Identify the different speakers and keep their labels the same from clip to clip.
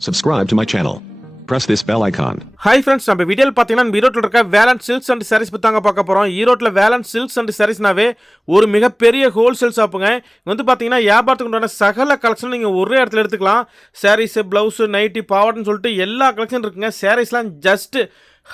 Speaker 1: Subscribe to my channel. Press this bell icon.
Speaker 2: Hi friends நம்ம வீடியோவில் பார்த்தீங்கன்னா நம்ம ஈரோட்டில் இருக்க வேலன் சில்க்ஸ் அண்ட் சாரீஸ் பற்றி தாங்க பார்க்க போகிறோம் ஈரோட்டில் வேலன் சில்க்ஸ் அண்ட் சாரீஸ்னாவே ஒரு மிகப்பெரிய ஹோல்சேல் ஷாப்புங்க வந்து பார்த்தீங்கன்னா வியாபாரத்துக்கு உண்டான சகல கலெக்ஷன் நீங்கள் ஒரே இடத்துல எடுத்துக்கலாம் சாரீஸு ப்ளவுஸு நைட்டி பாவாட்னு சொல்லிட்டு எல்லா கலெக்ஷன் இருக்குங்க சாரீஸ்லாம் ஜஸ்ட்டு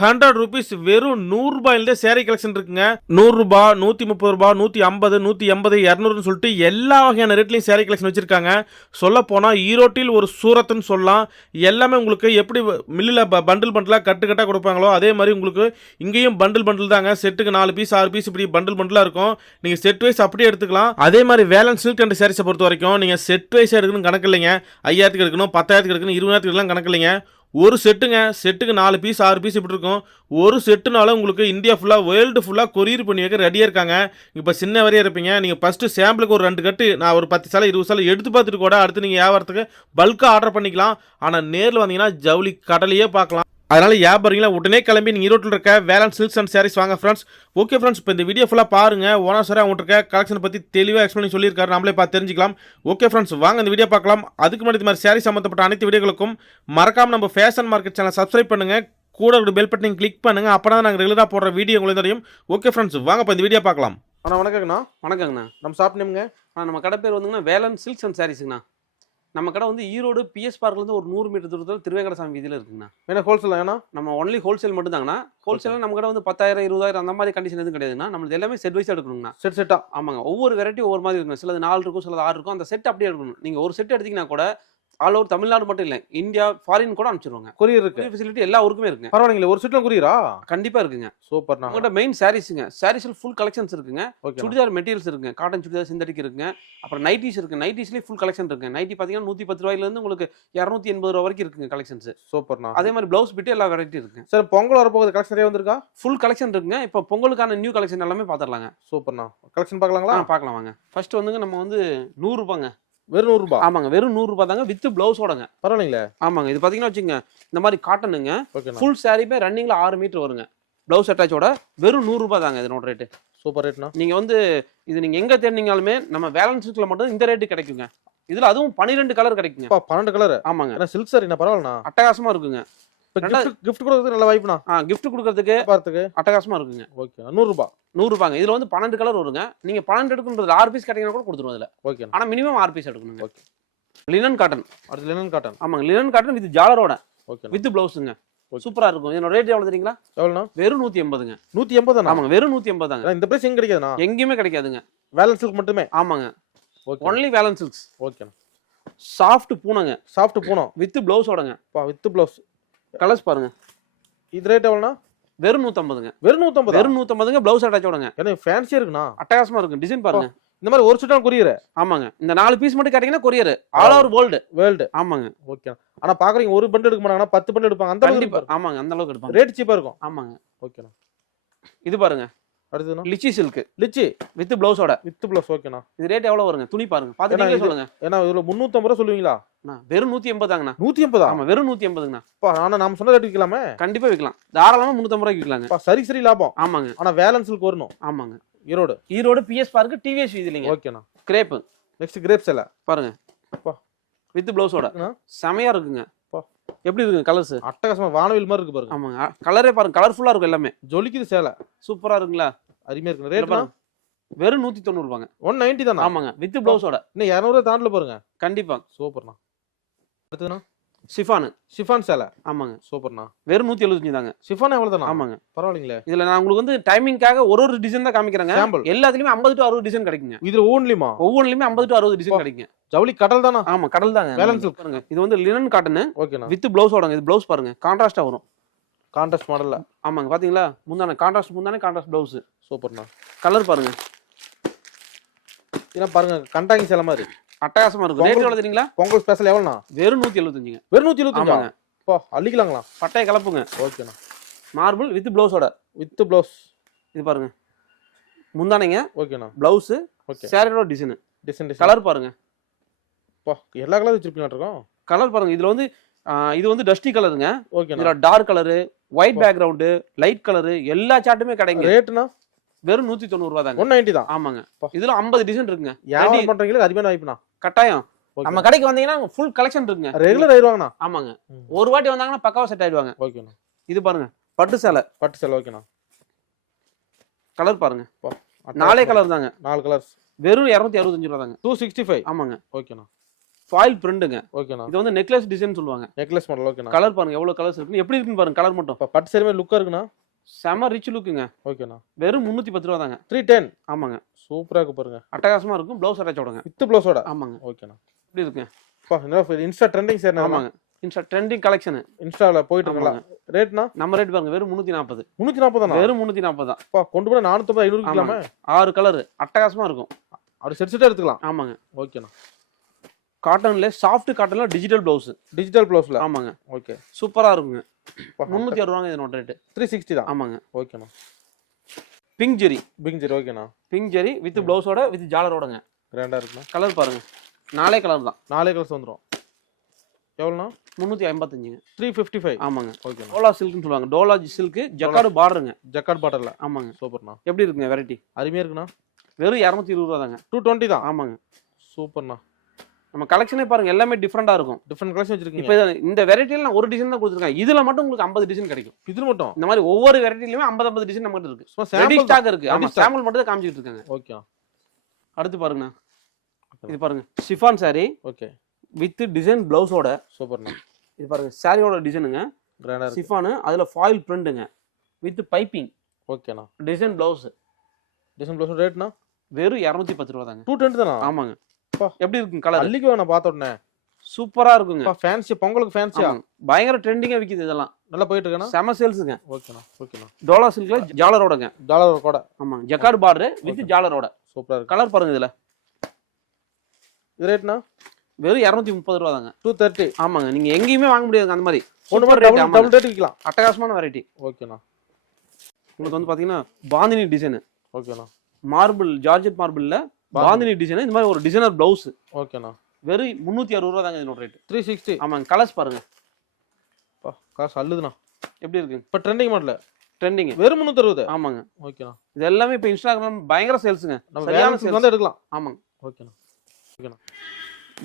Speaker 2: ஹண்ட்ரட் ருபீஸ் வெறும் நூறுரூபாயிலே சேரீ கலெக்ஷன் இருக்குங்க. நூறுரூபா நூற்றி முப்பது ரூபா நூற்றி ஐம்பது நூற்றி எண்பது இரநூறுன்னு சொல்லிட்டு எல்லா வகையான ரேட்லையும் சேரீ கலெக்ஷன் வச்சுருக்காங்க. சொல்ல போனால் ஈரோட்டில் ஒரு சூரத்துன்னு சொல்லலாம். எல்லாமே உங்களுக்கு எப்படி மில்லில் பண்டில் பண்டிலாக கட்டு கட்டாக கொடுப்பாங்களோ அதே மாதிரி உங்களுக்கு இங்கேயும் பண்டில் பண்டில் தாங்க. செட்டுக்கு நாலு பீஸ் ஆறு பீஸ் இப்படி பண்டில் பண்டிலாக இருக்கும். நீங்கள் செட் வைஸ் அப்படியே எடுத்துக்கலாம். அதே மாதிரி வேலன் சில்க் அண்ட் சேரீஸை பொறுத்த வரைக்கும் நீங்கள் செட் வைஸாக எடுக்கணும் கணக்கு இல்லைங்க. ஐயாயிரத்துக்கு எடுக்கணும் பத்தாயிரத்துக்கு எடுக்கணும் இருபதாயிரத்துக்கு எல்லாம் கணக்கு இல்லைங்க. ஒரு செட்டுங்க. செட்டுக்கு நாலு பீஸ் ஆறு பீஸ் இப்படி இருக்கும். ஒரு செட்டுனால உங்களுக்கு இந்தியா ஃபுல்லாக வேர்ல்டு ஃபுல்லாக கொரியர் பண்ணி வைக்க ரெடியாக இருக்காங்க. இப்போ சின்ன வரையாக இருப்பீங்க. நீங்கள் ஃபஸ்ட்டு சாம்பிளுக்கு ஒரு ரெண்டு கட்டு நான் ஒரு பத்து சேலை இருபது சேலை எடுத்து பார்த்துட்டு கூட அடுத்து நீங்கள் வியாபாரத்துக்கு பல்காக ஆர்டர் பண்ணிக்கலாம். ஆனால் நேரில் வந்தீங்கன்னா ஜவுளி கடலையே பார்க்கலாம். அதனால வியாபாரிங்களா உடனே கிளம்பி நீங்கள் ஈரோட்டில் இருக்க வேலன் சில்க்ஸ் அண்ட் சாரீஸ் வாங்க ஃப்ரெண்ட்ஸ் ஓகே ஃப்ரெண்ட்ஸ் இப்போ இந்த வீடியோ ஃபுல்லாக பாருங்க. ஓனர் சார் அவங்கள்ட்ட இருக்க கலெக்ஷன் பற்றி தெளிவாக எக்ஸ்பிளைன் சொல்லியிருக்காரு. நம்மளே பார்த்து தெரிஞ்சுக்கலாம். ஓகே ஃப்ரெண்ட்ஸ் வாங்க இந்த வீடியோ பார்க்கலாம். அதுக்கு முன்னாடி இந்த மாதிரி சாரீ சம்மந்தப்பட்ட அனைத்து வீடியோகளுக்கும் மறக்காம நம்ம ஃபேஷன் மார்க்கெட் சேனல் சப்ஸ்கிரைப் பண்ணுங்க. கூட ஒரு பெல் பட்டனையும் கிளிக் பண்ணுங்க. அப்போ தான் நாங்கள் ரெகுலராக போடுற வீடியோ உங்களுக்கு தெரியும். ஓகே ஃப்ரெண்ட்ஸ் வாங்க இப்போ இந்த வீடியோ பார்க்கலாம். அண்ணா வணக்கங்கண்ணா.
Speaker 3: வணக்கங்கண்ணா.
Speaker 2: நம்ம ஷாப் நேமுங்க.
Speaker 3: நம்ம கடை பேர் வந்துங்கண்ணா வேலன் சில்க்ஸ் அண்ட் சாரீஸுங்கண்ணா நம்ம கடை வந்து ஈரோடு பிஎஸ் பார்க்லேருந்து ஒரு நூறு மீட்டர் தூரத்தில் திருவேங்கட சாமி வீதியில் இருக்குங்கண்ணா.
Speaker 2: என்ன ஹோல்சேல் ஏன்னா?
Speaker 3: நம்ம ஒன்லி ஹோல்சேல் மட்டும் தாங்கண்ணா ஹோல்சேலில் நம்ம கடை வந்து பத்தாயிரம் இருபதாயிரம் அந்த மாதிரி கண்டிஷன் எதுவும் கிடையாதுண்ணா நம்மளுக்கு எல்லாமே செட் வைஸ் எடுக்கணுங்கண்ணா.
Speaker 2: செட் செட்டா
Speaker 3: ஆமாங்க. ஒவ்வொரு வெரைட்டி ஒவ்வொரு மாதிரி இருக்குங்க. சிலது நாலு இருக்கும் சிலது ஆறு இருக்கும். அந்த செட் அப்படியே எடுக்கணும். நீங்கள் ஒரு செட் எடுத்தீங்கன்னா கூட ஆல் ஓவர் தமிழ்நாடு மட்டும் இல்லை இந்தியா ஃபாரின் கூட அனுப்பிச்சிருவாங்க.
Speaker 2: கொரியர் இருக்கு.
Speaker 3: ஃபெசிலிட்டி எல்லா ஊருக்குமே இருக்குங்க.
Speaker 2: பரவாயில்லைங்களே ஒரு செட்டில் கொரியரா
Speaker 3: கண்டிப்பாக இருக்குங்க.
Speaker 2: சூப்பர்ண்ணா
Speaker 3: உங்கள்கிட்ட மெயின் சாரீஸுங்க சாரீஸில் ஃபுல் கலெக்ஷன்ஸ் இருக்குங்க. சுடிதார் மெட்டீரியல்ஸ் இருக்குங்க. காட்டன் சுடிதார் சிந்தடிக் இருக்குங்க. அப்புறம் நைட்டிஸ் இருக்கு. நைட்டிஸ்லேயே ஃபுல் கலெக்ஷன் இருக்குங்க. நைட்டி பார்த்தீங்கன்னா நூற்றி பத்து ரூபாயிலேருந்து உங்களுக்கு இரநூத்தி எண்பது ரூபா வரைக்கும் இருக்குங்க கலெக்ஷன்ஸ்
Speaker 2: சூப்பர்ண்ணா
Speaker 3: அதே மாதிரி ப்ளவுஸ் பிட்டு எல்லா வெரைட்டி இருக்குங்க.
Speaker 2: சார் பொங்கல் வரப்போகுது கலெக்ஷன் நிறைய வந்திருக்கா?
Speaker 3: ஃபுல் கலெக்ஷன் இருக்குங்க. இப்போ பொங்கலுக்கான நியூ கலெக்ஷன் எல்லாமே பார்த்துடலாங்க
Speaker 2: சூப்பர்ண்ணா கலெக்ஷன் பார்க்கலாங்களா?
Speaker 3: பார்க்கலாம் வாங்க. ஃபர்ஸ்ட் வந்துங்க நம்ம வந்து நூறுரூபாங்க
Speaker 2: வெறும் நூறுரூபா
Speaker 3: ஆமாங்க வெறும் நூறுரூபா தாங்க வித் ப்ளவுஸோடங்க.
Speaker 2: பரவாயில்லைங்களே?
Speaker 3: ஆமாங்க இது பார்த்தீங்கன்னா வச்சுங்க இந்த மாதிரி காட்டனுங்க ஃபுல் சாரீமே ரன்னிங்கில் ஆறு மீட்டர் வருங்க. ப்ளவுஸ் அட்டாச்சோட வெறும் நூறுரூபா தாங்க இதனோட ரேட்டு
Speaker 2: சூப்பர் ரேட்ண்ணா
Speaker 3: நீங்கள் வந்து இது நீங்கள் எங்கே தேடினீங்களுமே நம்ம வேலன்ஸுக்குள்ள மட்டும் இந்த ரேட்டு கிடைக்குங்க. இதில் அதுவும் பன்னிரெண்டு கலர் கிடைக்குங்க.
Speaker 2: பன்னெண்டு கலர்
Speaker 3: ஆமாங்க.
Speaker 2: சில்க் சாரிண்ணா பரவாயில்லண்ணா.
Speaker 3: அட்டகாசமா இருக்குங்க.
Speaker 2: கிஃப்ட் கிஃப்ட் கொடுக்குறது நல்ல வாய்ப்புண்ணா.
Speaker 3: ஆ gift கொடுக்கறதுக்கு
Speaker 2: பார்த்துக்கு
Speaker 3: அட்டகாசமா இருக்குங்க.
Speaker 2: ஓகேண்ணா நூறுரூபா
Speaker 3: நூறுபாங்க இதுல வந்து பன்னெண்டு கலர் வருங்க. நீங்க பன்னெண்டு எடுக்கணுன்றது ஆறு பீஸ் கிடைக்கினா கூட கொடுத்துருவோம் இதுல.
Speaker 2: ஓகேண்ணா
Speaker 3: ஆனா மினிமம் ஆறு பீஸ் எடுக்கணுங்க.
Speaker 2: ஓகே
Speaker 3: லினன் காட்டன்
Speaker 2: அடுத்து லினன் காட்டன்
Speaker 3: ஆமாங்க. லினன் காட்டன் வித் ஜாலரோட.
Speaker 2: ஓகேண்ணா
Speaker 3: வித் பிளவுஸுங்க
Speaker 2: Okay.
Speaker 3: சூப்பரா இருக்கும். இதோட ரேட் எவ்வளவு தெரியுங்களா?
Speaker 2: எவ்வளோண்ணா
Speaker 3: வெறும் நூத்தி எண்பதுங்க.
Speaker 2: நூற்றி எண்பதுண்ணா?
Speaker 3: ஆமாங்க. வெறும் நூத்தி எண்பதாங்க.
Speaker 2: ஏன்னா இந்த பிரைஸ் எங்க கிடைக்காதுண்ணா?
Speaker 3: எங்கேயுமே கிடைக்காதுங்க.
Speaker 2: வேலன்ஸ் சில்க் மட்டுமே?
Speaker 3: ஆமாங்க.
Speaker 2: ஓகே
Speaker 3: ஒன்லி வேலன் சில்க்ஸ்
Speaker 2: ஓகேண்ணா
Speaker 3: சாஃப்ட் பூனைங்க.
Speaker 2: சாஃப்ட் பூனம்?
Speaker 3: வித் பிளவுஸோடங்க
Speaker 2: வித் ப்ளவுஸ்
Speaker 3: கலர்ஸ் பாருங்க.
Speaker 2: இது ரேட் எவ்வளோண்ணா
Speaker 3: வெறும் நூத்தம்பதுங்க.
Speaker 2: வெறும் நூற்றம்பது
Speaker 3: வெறும் நூத்தம்பதுங்க பிளவுஸ் அட்டாச்சோடங்க
Speaker 2: ஏன்னா ஃபேன்சியாக இருக்குண்ணா?
Speaker 3: அட்டகாசமா இருக்கும் டிசைன் பாருங்க.
Speaker 2: இந்த மாதிரி ஒரு சுட்டான் கொரியர்?
Speaker 3: ஆமாங்க. இந்த நாலு பீஸ் மட்டும் கேட்டீங்கன்னா courier. All over world
Speaker 2: world
Speaker 3: ஆமாங்க.
Speaker 2: ஓகே ஆனா பாக்குறீங்க ஒரு பண்டு எடுக்க மாட்டாங்கன்னா பத்து பண்டு எடுப்பாங்க அந்த மாதிரி
Speaker 3: ஆமாங்க அந்த அளவுக்கு எடுப்பாங்க.
Speaker 2: ரேட் சீப்பா இருக்கும்.
Speaker 3: ஆமாங்க.
Speaker 2: ஓகேண்ணா
Speaker 3: இது பாருங்க.
Speaker 2: அடுத்ததுண்ணா
Speaker 3: லிச்சி சில்க்.
Speaker 2: லிச்சி.
Speaker 3: வித் பிளவுஸோட
Speaker 2: வித் ப்ளஸ் ஓகேண்ணா
Speaker 3: இது ரேட் எவ்வளவு வருங்க? துணி பாருங்க. நீங்களே சொல்லுங்க.
Speaker 2: ஏன்னா இதுல முந்நூற்றம்பது ரூபா சொல்லுவீங்களா?
Speaker 3: வெறும் நூத்தி எண்பதாங்கண்ணா
Speaker 2: நூத்தி எண்பதா
Speaker 3: ஆமா வெறும் நூத்தி எண்பதுங்கண்ணா
Speaker 2: அப்பா ஆனா நாம சொன்ன ரேட் விற்கலாமே
Speaker 3: கண்டிப்பா விற்கலாம் தாராளமா முன்னூத்தம்பது ரூபாய்க்கு விற்கலாங்க
Speaker 2: சரி சரி லாபம்.
Speaker 3: ஆமாங்க.
Speaker 2: ஆனா வேலன்ஸுக்கு வரணும்.
Speaker 3: ஆமாங்க.
Speaker 2: Erode.
Speaker 3: Erode PS park TVS வீதியிலங்க
Speaker 2: ஓகேண்ணா
Speaker 3: கிரேப்
Speaker 2: நெக்ஸ்ட் கிரேப்ஸ் எல்லாம்.
Speaker 3: பாருங்க. வித் பிளவுஸோட. செமையா இருக்குங்க. எப்படி இருக்குங்க கலர்ஸ்
Speaker 2: அட்டகாசமா வானவில் மாதிரி இருக்கு பாருங்க.
Speaker 3: ஆமாங்க. கலரே பாருங்க. கலர்ஃபுல்லா இருக்கும் எல்லாமே.
Speaker 2: ஜொலிக்குது சேலை.
Speaker 3: சூப்பரா இருக்குங்களா?
Speaker 2: அருமையா இருக்கு ரேட்
Speaker 3: பாருங்க. வெறும் நூத்தி தொண்ணூறு ரூபாங்க
Speaker 2: ஒன் நைன்டி தானா?
Speaker 3: ஆமாங்க. வித் பிளவுஸோட
Speaker 2: இன்னும் இரநூறுவா தாண்டல பாருங்க.
Speaker 3: கண்டிப்பா.
Speaker 2: சூப்பர்ண்ணா. அடுத்ததுண்ணா
Speaker 3: சிஃபானு
Speaker 2: ஷிஃபான் சேலை.
Speaker 3: ஆமாங்க.
Speaker 2: சூப்பர்ண்ணா.
Speaker 3: வெறும் நூத்தி எழுபத்தஞ்சு தாங்க.
Speaker 2: ஷிஃபான் எவ்வளவு தானா
Speaker 3: ஆமாங்க.
Speaker 2: பரவாயில்லைங்களே.
Speaker 3: இதுல நான் உங்களுக்கு வந்து டைமிங்காக ஒரு ஒரு டிசைன் தான் காமிக்கிறேங்க. எல்லாத்துலயுமே ஐம்பது டு அறுபது டிசைன் கிடைக்குங்க.
Speaker 2: இதுல ஓன்லிமா
Speaker 3: ஒவ்வொன்றுலயுமே ஐம்பது டு அறுபது டிசைன். கிடைக்குங்க.
Speaker 2: ஜவுளி கடல் தானா?
Speaker 3: ஆமா கடல் தாங்க.
Speaker 2: Silk.
Speaker 3: பாருங்க இது வந்து லினன் காட்டன்
Speaker 2: ஓகேண்ணா
Speaker 3: வித் பிளவுஸோடங்க இது பிளவுஸ் பாருங்க. கான்ட்ராஸ்டா வரும்.
Speaker 2: கான்ட்ராஸ்ட் மாடல்ல
Speaker 3: ஆமாங்க பாத்தீங்களா? முந்தான கான்ட்ராஸ்ட் முந்தானே கான்ட்ராஸ்ட் பிளவுஸ்
Speaker 2: சூப்பர்ண்ணா
Speaker 3: கலர் பாருங்க.
Speaker 2: இதெல்லாம் பாருங்க கண்டாங்கி சேலை மாதிரி.
Speaker 3: அட்டகாசமா இருக்கும். ரேட் எவ்வளவு தெரியுங்களா?
Speaker 2: பொங்கல் ஸ்பெஷல் எவ்வளோண்ணா
Speaker 3: வெறும் நூத்தி எழுபத்தஞ்சுங்க
Speaker 2: வெறும் நூத்தி இருபத்தஞ்சா
Speaker 3: ஆமாங்க.
Speaker 2: போ அள்ளிக்கலாங்களா?
Speaker 3: பட்டைய கலப்புங்க.
Speaker 2: ஓகேண்ணா
Speaker 3: மார்பிள் வித் பிளவுஸோட
Speaker 2: வித் ப்ளவுஸ்
Speaker 3: இது பாருங்க. முந்தானைங்க
Speaker 2: ஓகேண்ணா
Speaker 3: பிளவுஸ்
Speaker 2: ஓகே
Speaker 3: சேரோட டிசைன்
Speaker 2: டிசைன் டிசைன்
Speaker 3: கலர் பாருங்க.
Speaker 2: போ எல்லா கலரும் வச்சிருப்பீங்களா இருக்கோம்?
Speaker 3: கலர் பாருங்க இதுல வந்து இது வந்து டஸ்டி கலருங்க
Speaker 2: ஓகேண்ணா
Speaker 3: இதுல dark colour white background light colour எல்லா சார்ட்டுமே கிடைங்க
Speaker 2: ரேட்டுண்ணா
Speaker 3: வெறும் நூத்தி தொண்ணூறு ரூபா தாங்க
Speaker 2: ஒன் நைன்டி தான்.
Speaker 3: ஆமாங்க. இதுல ஐம்பது டிசைன் இருக்குங்க.
Speaker 2: வியாபாரம் பண்றவங்களுக்கு அருமையான வாய்ப்புண்ணா
Speaker 3: கட்டாயம். நம்ம கடைக்கு வந்தீங்கன்னா ஃபுல் கலெக்ஷன் இருக்குங்க.
Speaker 2: ரெகுலர் ஆயிருவாங்கண்ணா
Speaker 3: ஆமாங்க. ஒரு வாட்டி வந்தாங்கன்னா பக்காவா செட் ஆயிடுவாங்க.
Speaker 2: ஓகேண்ணா
Speaker 3: இது பாருங்க பட்டு சேலை.
Speaker 2: பட்டு சேலை ஓகேண்ணா
Speaker 3: கலர் பாருங்க. நாலே கலர் தாங்க.
Speaker 2: நாலு கலர்ஸ்
Speaker 3: வெறும் இரநூத்தி அறுபத்தஞ்சு ரூபா தாங்க
Speaker 2: டூ சிக்ஸ்டி ஃபைவ்
Speaker 3: ஆமாங்க
Speaker 2: ஓகேண்ணா
Speaker 3: ஃபாயில் பிரிண்ட்டுங்க
Speaker 2: ஓகேண்ணா
Speaker 3: இது வந்து நெக்லஸ் டிசைன் சொல்லுவாங்க.
Speaker 2: நெக்லஸ் மாடல் ஓகேண்ணா
Speaker 3: கலர் பாருங்க எவ்வளவு கலர்ஸ் இருக்குன்னு. எப்படி இருக்குன்னு பாருங்க கலர் மட்டும்.
Speaker 2: பட்டு சேரமே லுக்காக இருக்குண்ணா?
Speaker 3: செம ரிச் லுக்குங்க
Speaker 2: ஓகேண்ணா
Speaker 3: வெறும் முந்நூத்தி பத்து ரூபா தாங்க.
Speaker 2: த்ரீ டென்
Speaker 3: ஆமாங்க.
Speaker 2: சூப்பராக இருக்கு பாருங்க.
Speaker 3: அட்டகாசமா இருக்கும் ப்ளவுஸ் அட்டாச் விடுங்க
Speaker 2: வித் ப்ளவுஸோட
Speaker 3: ஆமாங்க.
Speaker 2: ஓகேண்ணா
Speaker 3: இப்படி இருக்குங்க?
Speaker 2: இன்ஸ்டா ட்ரெண்டிங் சார்
Speaker 3: ஆமாங்க. இன்ஸ்டா ட்ரெண்டிங் கலெக்ஷன்
Speaker 2: இன்ஸ்டாவில் போயிட்டு இருக்கலாம் ரேட்னா
Speaker 3: நம்ம ரேட் பாருங்க வெறும் முந்நூத்தி நாற்பது
Speaker 2: முந்நூற்றி நாற்பதாண்ணா
Speaker 3: வெறும் முந்நூத்தி நாற்பது தான்.
Speaker 2: கொண்டு போய் நானூற்றம்பது ஐநூறு
Speaker 3: ஆறு கலர் அட்டகாசமா இருக்கும்.
Speaker 2: அப்படி செட் செட்டாக எடுத்துக்கலாம்.
Speaker 3: ஆமாங்க.
Speaker 2: ஓகேண்ணா
Speaker 3: காட்டன்ல சாஃப்ட் காட்டன்ல டிஜிட்டல் பிளவுஸ்
Speaker 2: டிஜிட்டல் ப்ளவுஸில்
Speaker 3: ஆமாங்க.
Speaker 2: ஓகே
Speaker 3: சூப்பரா இருக்குங்க. முந்நூத்தி அறுபது ரூபாங்க இதனோட ரேட்டு
Speaker 2: த்ரீ சிக்ஸ்டி தான்?
Speaker 3: ஆமாங்க.
Speaker 2: ஓகேண்ணா
Speaker 3: பிங்க் ஜெரி
Speaker 2: பிங் ஜெரி ஓகேண்ணா
Speaker 3: பிங்க் ஜெரி வித் பிளவுஸோட வித் ஜாலரோடங்க
Speaker 2: கிராண்டாக இருக்குண்ணா
Speaker 3: கலர் பாருங்க. நாலே கலர் தான்.
Speaker 2: நாலே கலர்ஸ் வந்துடும் எவ்வளோண்ணா?
Speaker 3: முந்நூற்றி ஐம்பத்தஞ்சுங்க.
Speaker 2: த்ரீ ஃபிஃப்டி ஃபைவ்
Speaker 3: ஆமாங்க
Speaker 2: ஓகேண்ணா
Speaker 3: டோலா சில்க்னு சொல்லுவாங்க. டோலா சில்க்கு ஜக்காடு பார்டருங்க
Speaker 2: ஜக்கார்ட் பாட்டரில்
Speaker 3: ஆமாங்க.
Speaker 2: சூப்பர்ண்ணா
Speaker 3: எப்படி இருக்குங்க வெரைட்டி
Speaker 2: அருமையாக இருக்குண்ணா.
Speaker 3: வெறும் இரநூத்தி இருபது ரூபா தாங்க
Speaker 2: டூ டுவெண்ட்டி தான்?
Speaker 3: ஆமாங்க.
Speaker 2: சூப்பர்ண்ணா
Speaker 3: நம்ம கலெக்ஷனே பாருங்க எல்லாமே டிஃப்ரெண்டா இருக்கும்.
Speaker 2: டிஃப்ரெண்ட் கலெக்ஷன் வச்சிருக்கீங்க.
Speaker 3: இப்போ இந்த வெரைட்டியில் நான் ஒரு டிசைன் தான் கொடுத்துருக்கேன். இதுல மட்டும் உங்களுக்கு ஐம்பது டிசைன் கிடைக்கும்.
Speaker 2: இது மட்டும்?
Speaker 3: இந்த மாதிரி ஒவ்வொரு வெரைட்டிலுமே ஐம்பது ஐம்பது டிசைன் நம்ம இருக்கு.
Speaker 2: சும்மா
Speaker 3: ரெடி ஸ்டாக் இருக்கு. ஆமா. சாம்பிள் மட்டும் தான் காமிச்சிட்டு இருக்காங்க.
Speaker 2: ஓகே
Speaker 3: அடுத்து பாருங்கண்ணா. இது பாருங்க. Chiffon saree
Speaker 2: okay
Speaker 3: with design பிளவுஸோட
Speaker 2: சூப்பர்ண்ணா
Speaker 3: இது பாருங்க சாரியோட டிசைனுங்க சிஃபானு அதுல ஃபாயில் பிரிண்ட்டுங்க வித் பைப்பிங்
Speaker 2: ஓகேண்ணா
Speaker 3: டிசைன் பிளவுஸ்
Speaker 2: டிசைன் ப்ளவுஸ் ரேட்னா
Speaker 3: வெறும் இரநூத்தி பத்து ரூபா தாங்க
Speaker 2: டூ டுவெண்ட்டி தானா?
Speaker 3: ஆமாங்க. எப்படி இருக்குங்க கலர்
Speaker 2: அள்ளிக்கு வேணா பார்த்த உடனே.
Speaker 3: சூப்பரா இருக்குங்க.
Speaker 2: ஃபேன்சி பொங்கலுக்கு ஃபேன்சியா.
Speaker 3: பயங்கர ட்ரெண்டிங்கா விக்குது இதெல்லாம்.
Speaker 2: நல்லா போயிட்டு இருக்கேண்ணா
Speaker 3: செம சேல்ஸுங்க
Speaker 2: ஓகேண்ணா ஓகேண்ணா.
Speaker 3: டோலா சில்க்ல ஜாலரோடங்க.
Speaker 2: டாலர் கூட.
Speaker 3: ஆமாங்க ஜக்கார்டு பார்டர் வித் ஜாலரோட.
Speaker 2: சூப்பராக இருக்கு.
Speaker 3: கலர் பாருங்க இதுல.
Speaker 2: இது ரேட்னா
Speaker 3: வெறும் இரநூத்தி முப்பது ரூபா தாங்க
Speaker 2: டூ தேர்ட்டி
Speaker 3: ஆமாங்க நீங்க எங்கேயுமே வாங்க முடியாது அந்த மாதிரி.
Speaker 2: ஒன்று மட்டும் டபுள் ரேட் விற்கலாம்.
Speaker 3: அட்டகாசமான வெரைட்டி
Speaker 2: ஓகேண்ணா.
Speaker 3: உங்களுக்கு வந்து பாத்தீங்கன்னா பாந்தினி டிசைன்
Speaker 2: ஓகேண்ணா.
Speaker 3: மார்பிள் ஜார்ஜெட் மார்பிள்ல பாந்தினி. டிசைன் இந்த மாதிரி ஒரு டிசைனர் பிளவுஸ்
Speaker 2: ஓகேண்ணா.
Speaker 3: வெறும் முந்நூத்தி அறுபது ரூபா தாங்க இதனோட ரேட்
Speaker 2: த்ரீ சிக்ஸ்டி
Speaker 3: ஆமாங்க கலர்ஸ் பாருங்க.
Speaker 2: காசு அள்ளுதுண்ணா.
Speaker 3: எப்படி இருக்கு?
Speaker 2: இப்போ ட்ரெண்டிங் மாடல
Speaker 3: ட்ரெண்டிங்
Speaker 2: வெறும் முந்நூற்றறுபது
Speaker 3: ஆமாங்க.
Speaker 2: ஓகேண்ணா.
Speaker 3: இது எல்லாமே இப்போ இன்ஸ்டாகிராம் பயங்கர சேல்ஸுங்க
Speaker 2: நம்ம
Speaker 3: சரியான sales.
Speaker 2: வந்து எடுக்கலாம்.
Speaker 3: ஆமாங்க.
Speaker 2: ஓகேண்ணா. ஓகேண்ணா.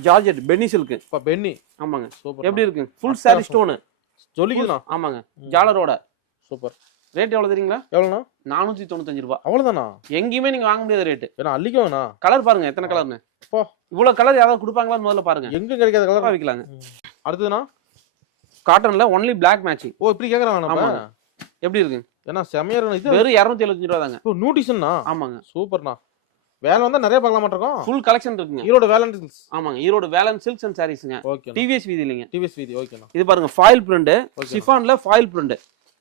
Speaker 3: ஜார்ஜெட் பென்னி சில்க்
Speaker 2: இப்போ பென்னி
Speaker 3: ஆமாங்க.
Speaker 2: சூப்பர்
Speaker 3: எப்படி இருக்கு? ஃபுல் சாரி ஸ்டோனு
Speaker 2: ஜொலிக்குதுண்ணா.
Speaker 3: ஆமாங்க. ஜாலரோட.
Speaker 2: சூப்பர்.
Speaker 3: ரேட் எவ்வளவு தெரியுங்களா?
Speaker 2: எவ்வளோண்ணா
Speaker 3: நானூத்தி தொண்ணூத்தஞ்சு ரூபாய்
Speaker 2: அவ்வளோதானா
Speaker 3: எங்கேயுமே நீங்க வாங்க முடியாத ரேட்டு
Speaker 2: ஏன்னா அள்ளிக்கோங்கண்ணா.
Speaker 3: கலர் பாருங்க எத்தனை கலர்னு
Speaker 2: அப்பா.
Speaker 3: இவ்வளவு கலர் யாராவது கொடுப்பாங்களான்னு முதல்ல பாருங்க.
Speaker 2: எங்க கிடைக்காத
Speaker 3: கலரா
Speaker 2: கலர்
Speaker 3: விற்கலாங்க
Speaker 2: அடுத்ததுண்ணா?
Speaker 3: காட்டன்ல ஒன்லி Black மேட்சிங்
Speaker 2: ஓ இப்படி கேட்குறாங்க நம்ம.
Speaker 3: எப்படி இருக்கு?
Speaker 2: ஏன்னா செமையா இருக்கணும். இது
Speaker 3: வெறும் இரநூத்தி எழுபத்தஞ்சு ரூபா தாங்க.
Speaker 2: இப்போ நூட்டிஷன்னா
Speaker 3: ஆமாங்க.
Speaker 2: சூப்பர்ண்ணா. வேலை வந்தா நிறைய பார்க்கலாம் மாட்டிருக்கோம்.
Speaker 3: ஃபுல் கலெக்ஷன் இருக்குங்க.
Speaker 2: ஈரோட வேலன்ஸ்
Speaker 3: ஆமாங்க. ஈரோடு வேலன் சில்க்ஸ் அண்ட் சாரீஸ்ங்க
Speaker 2: ஓகே
Speaker 3: டிவிஎஸ் வீதி இல்லைங்க.
Speaker 2: டிவிஎஸ் வீதி ஓகேண்ணா.
Speaker 3: இது பாருங்க ஃபாயில் பிரிண்ட். சிஃபான்ல ஃபாயில் பிரிண்ட்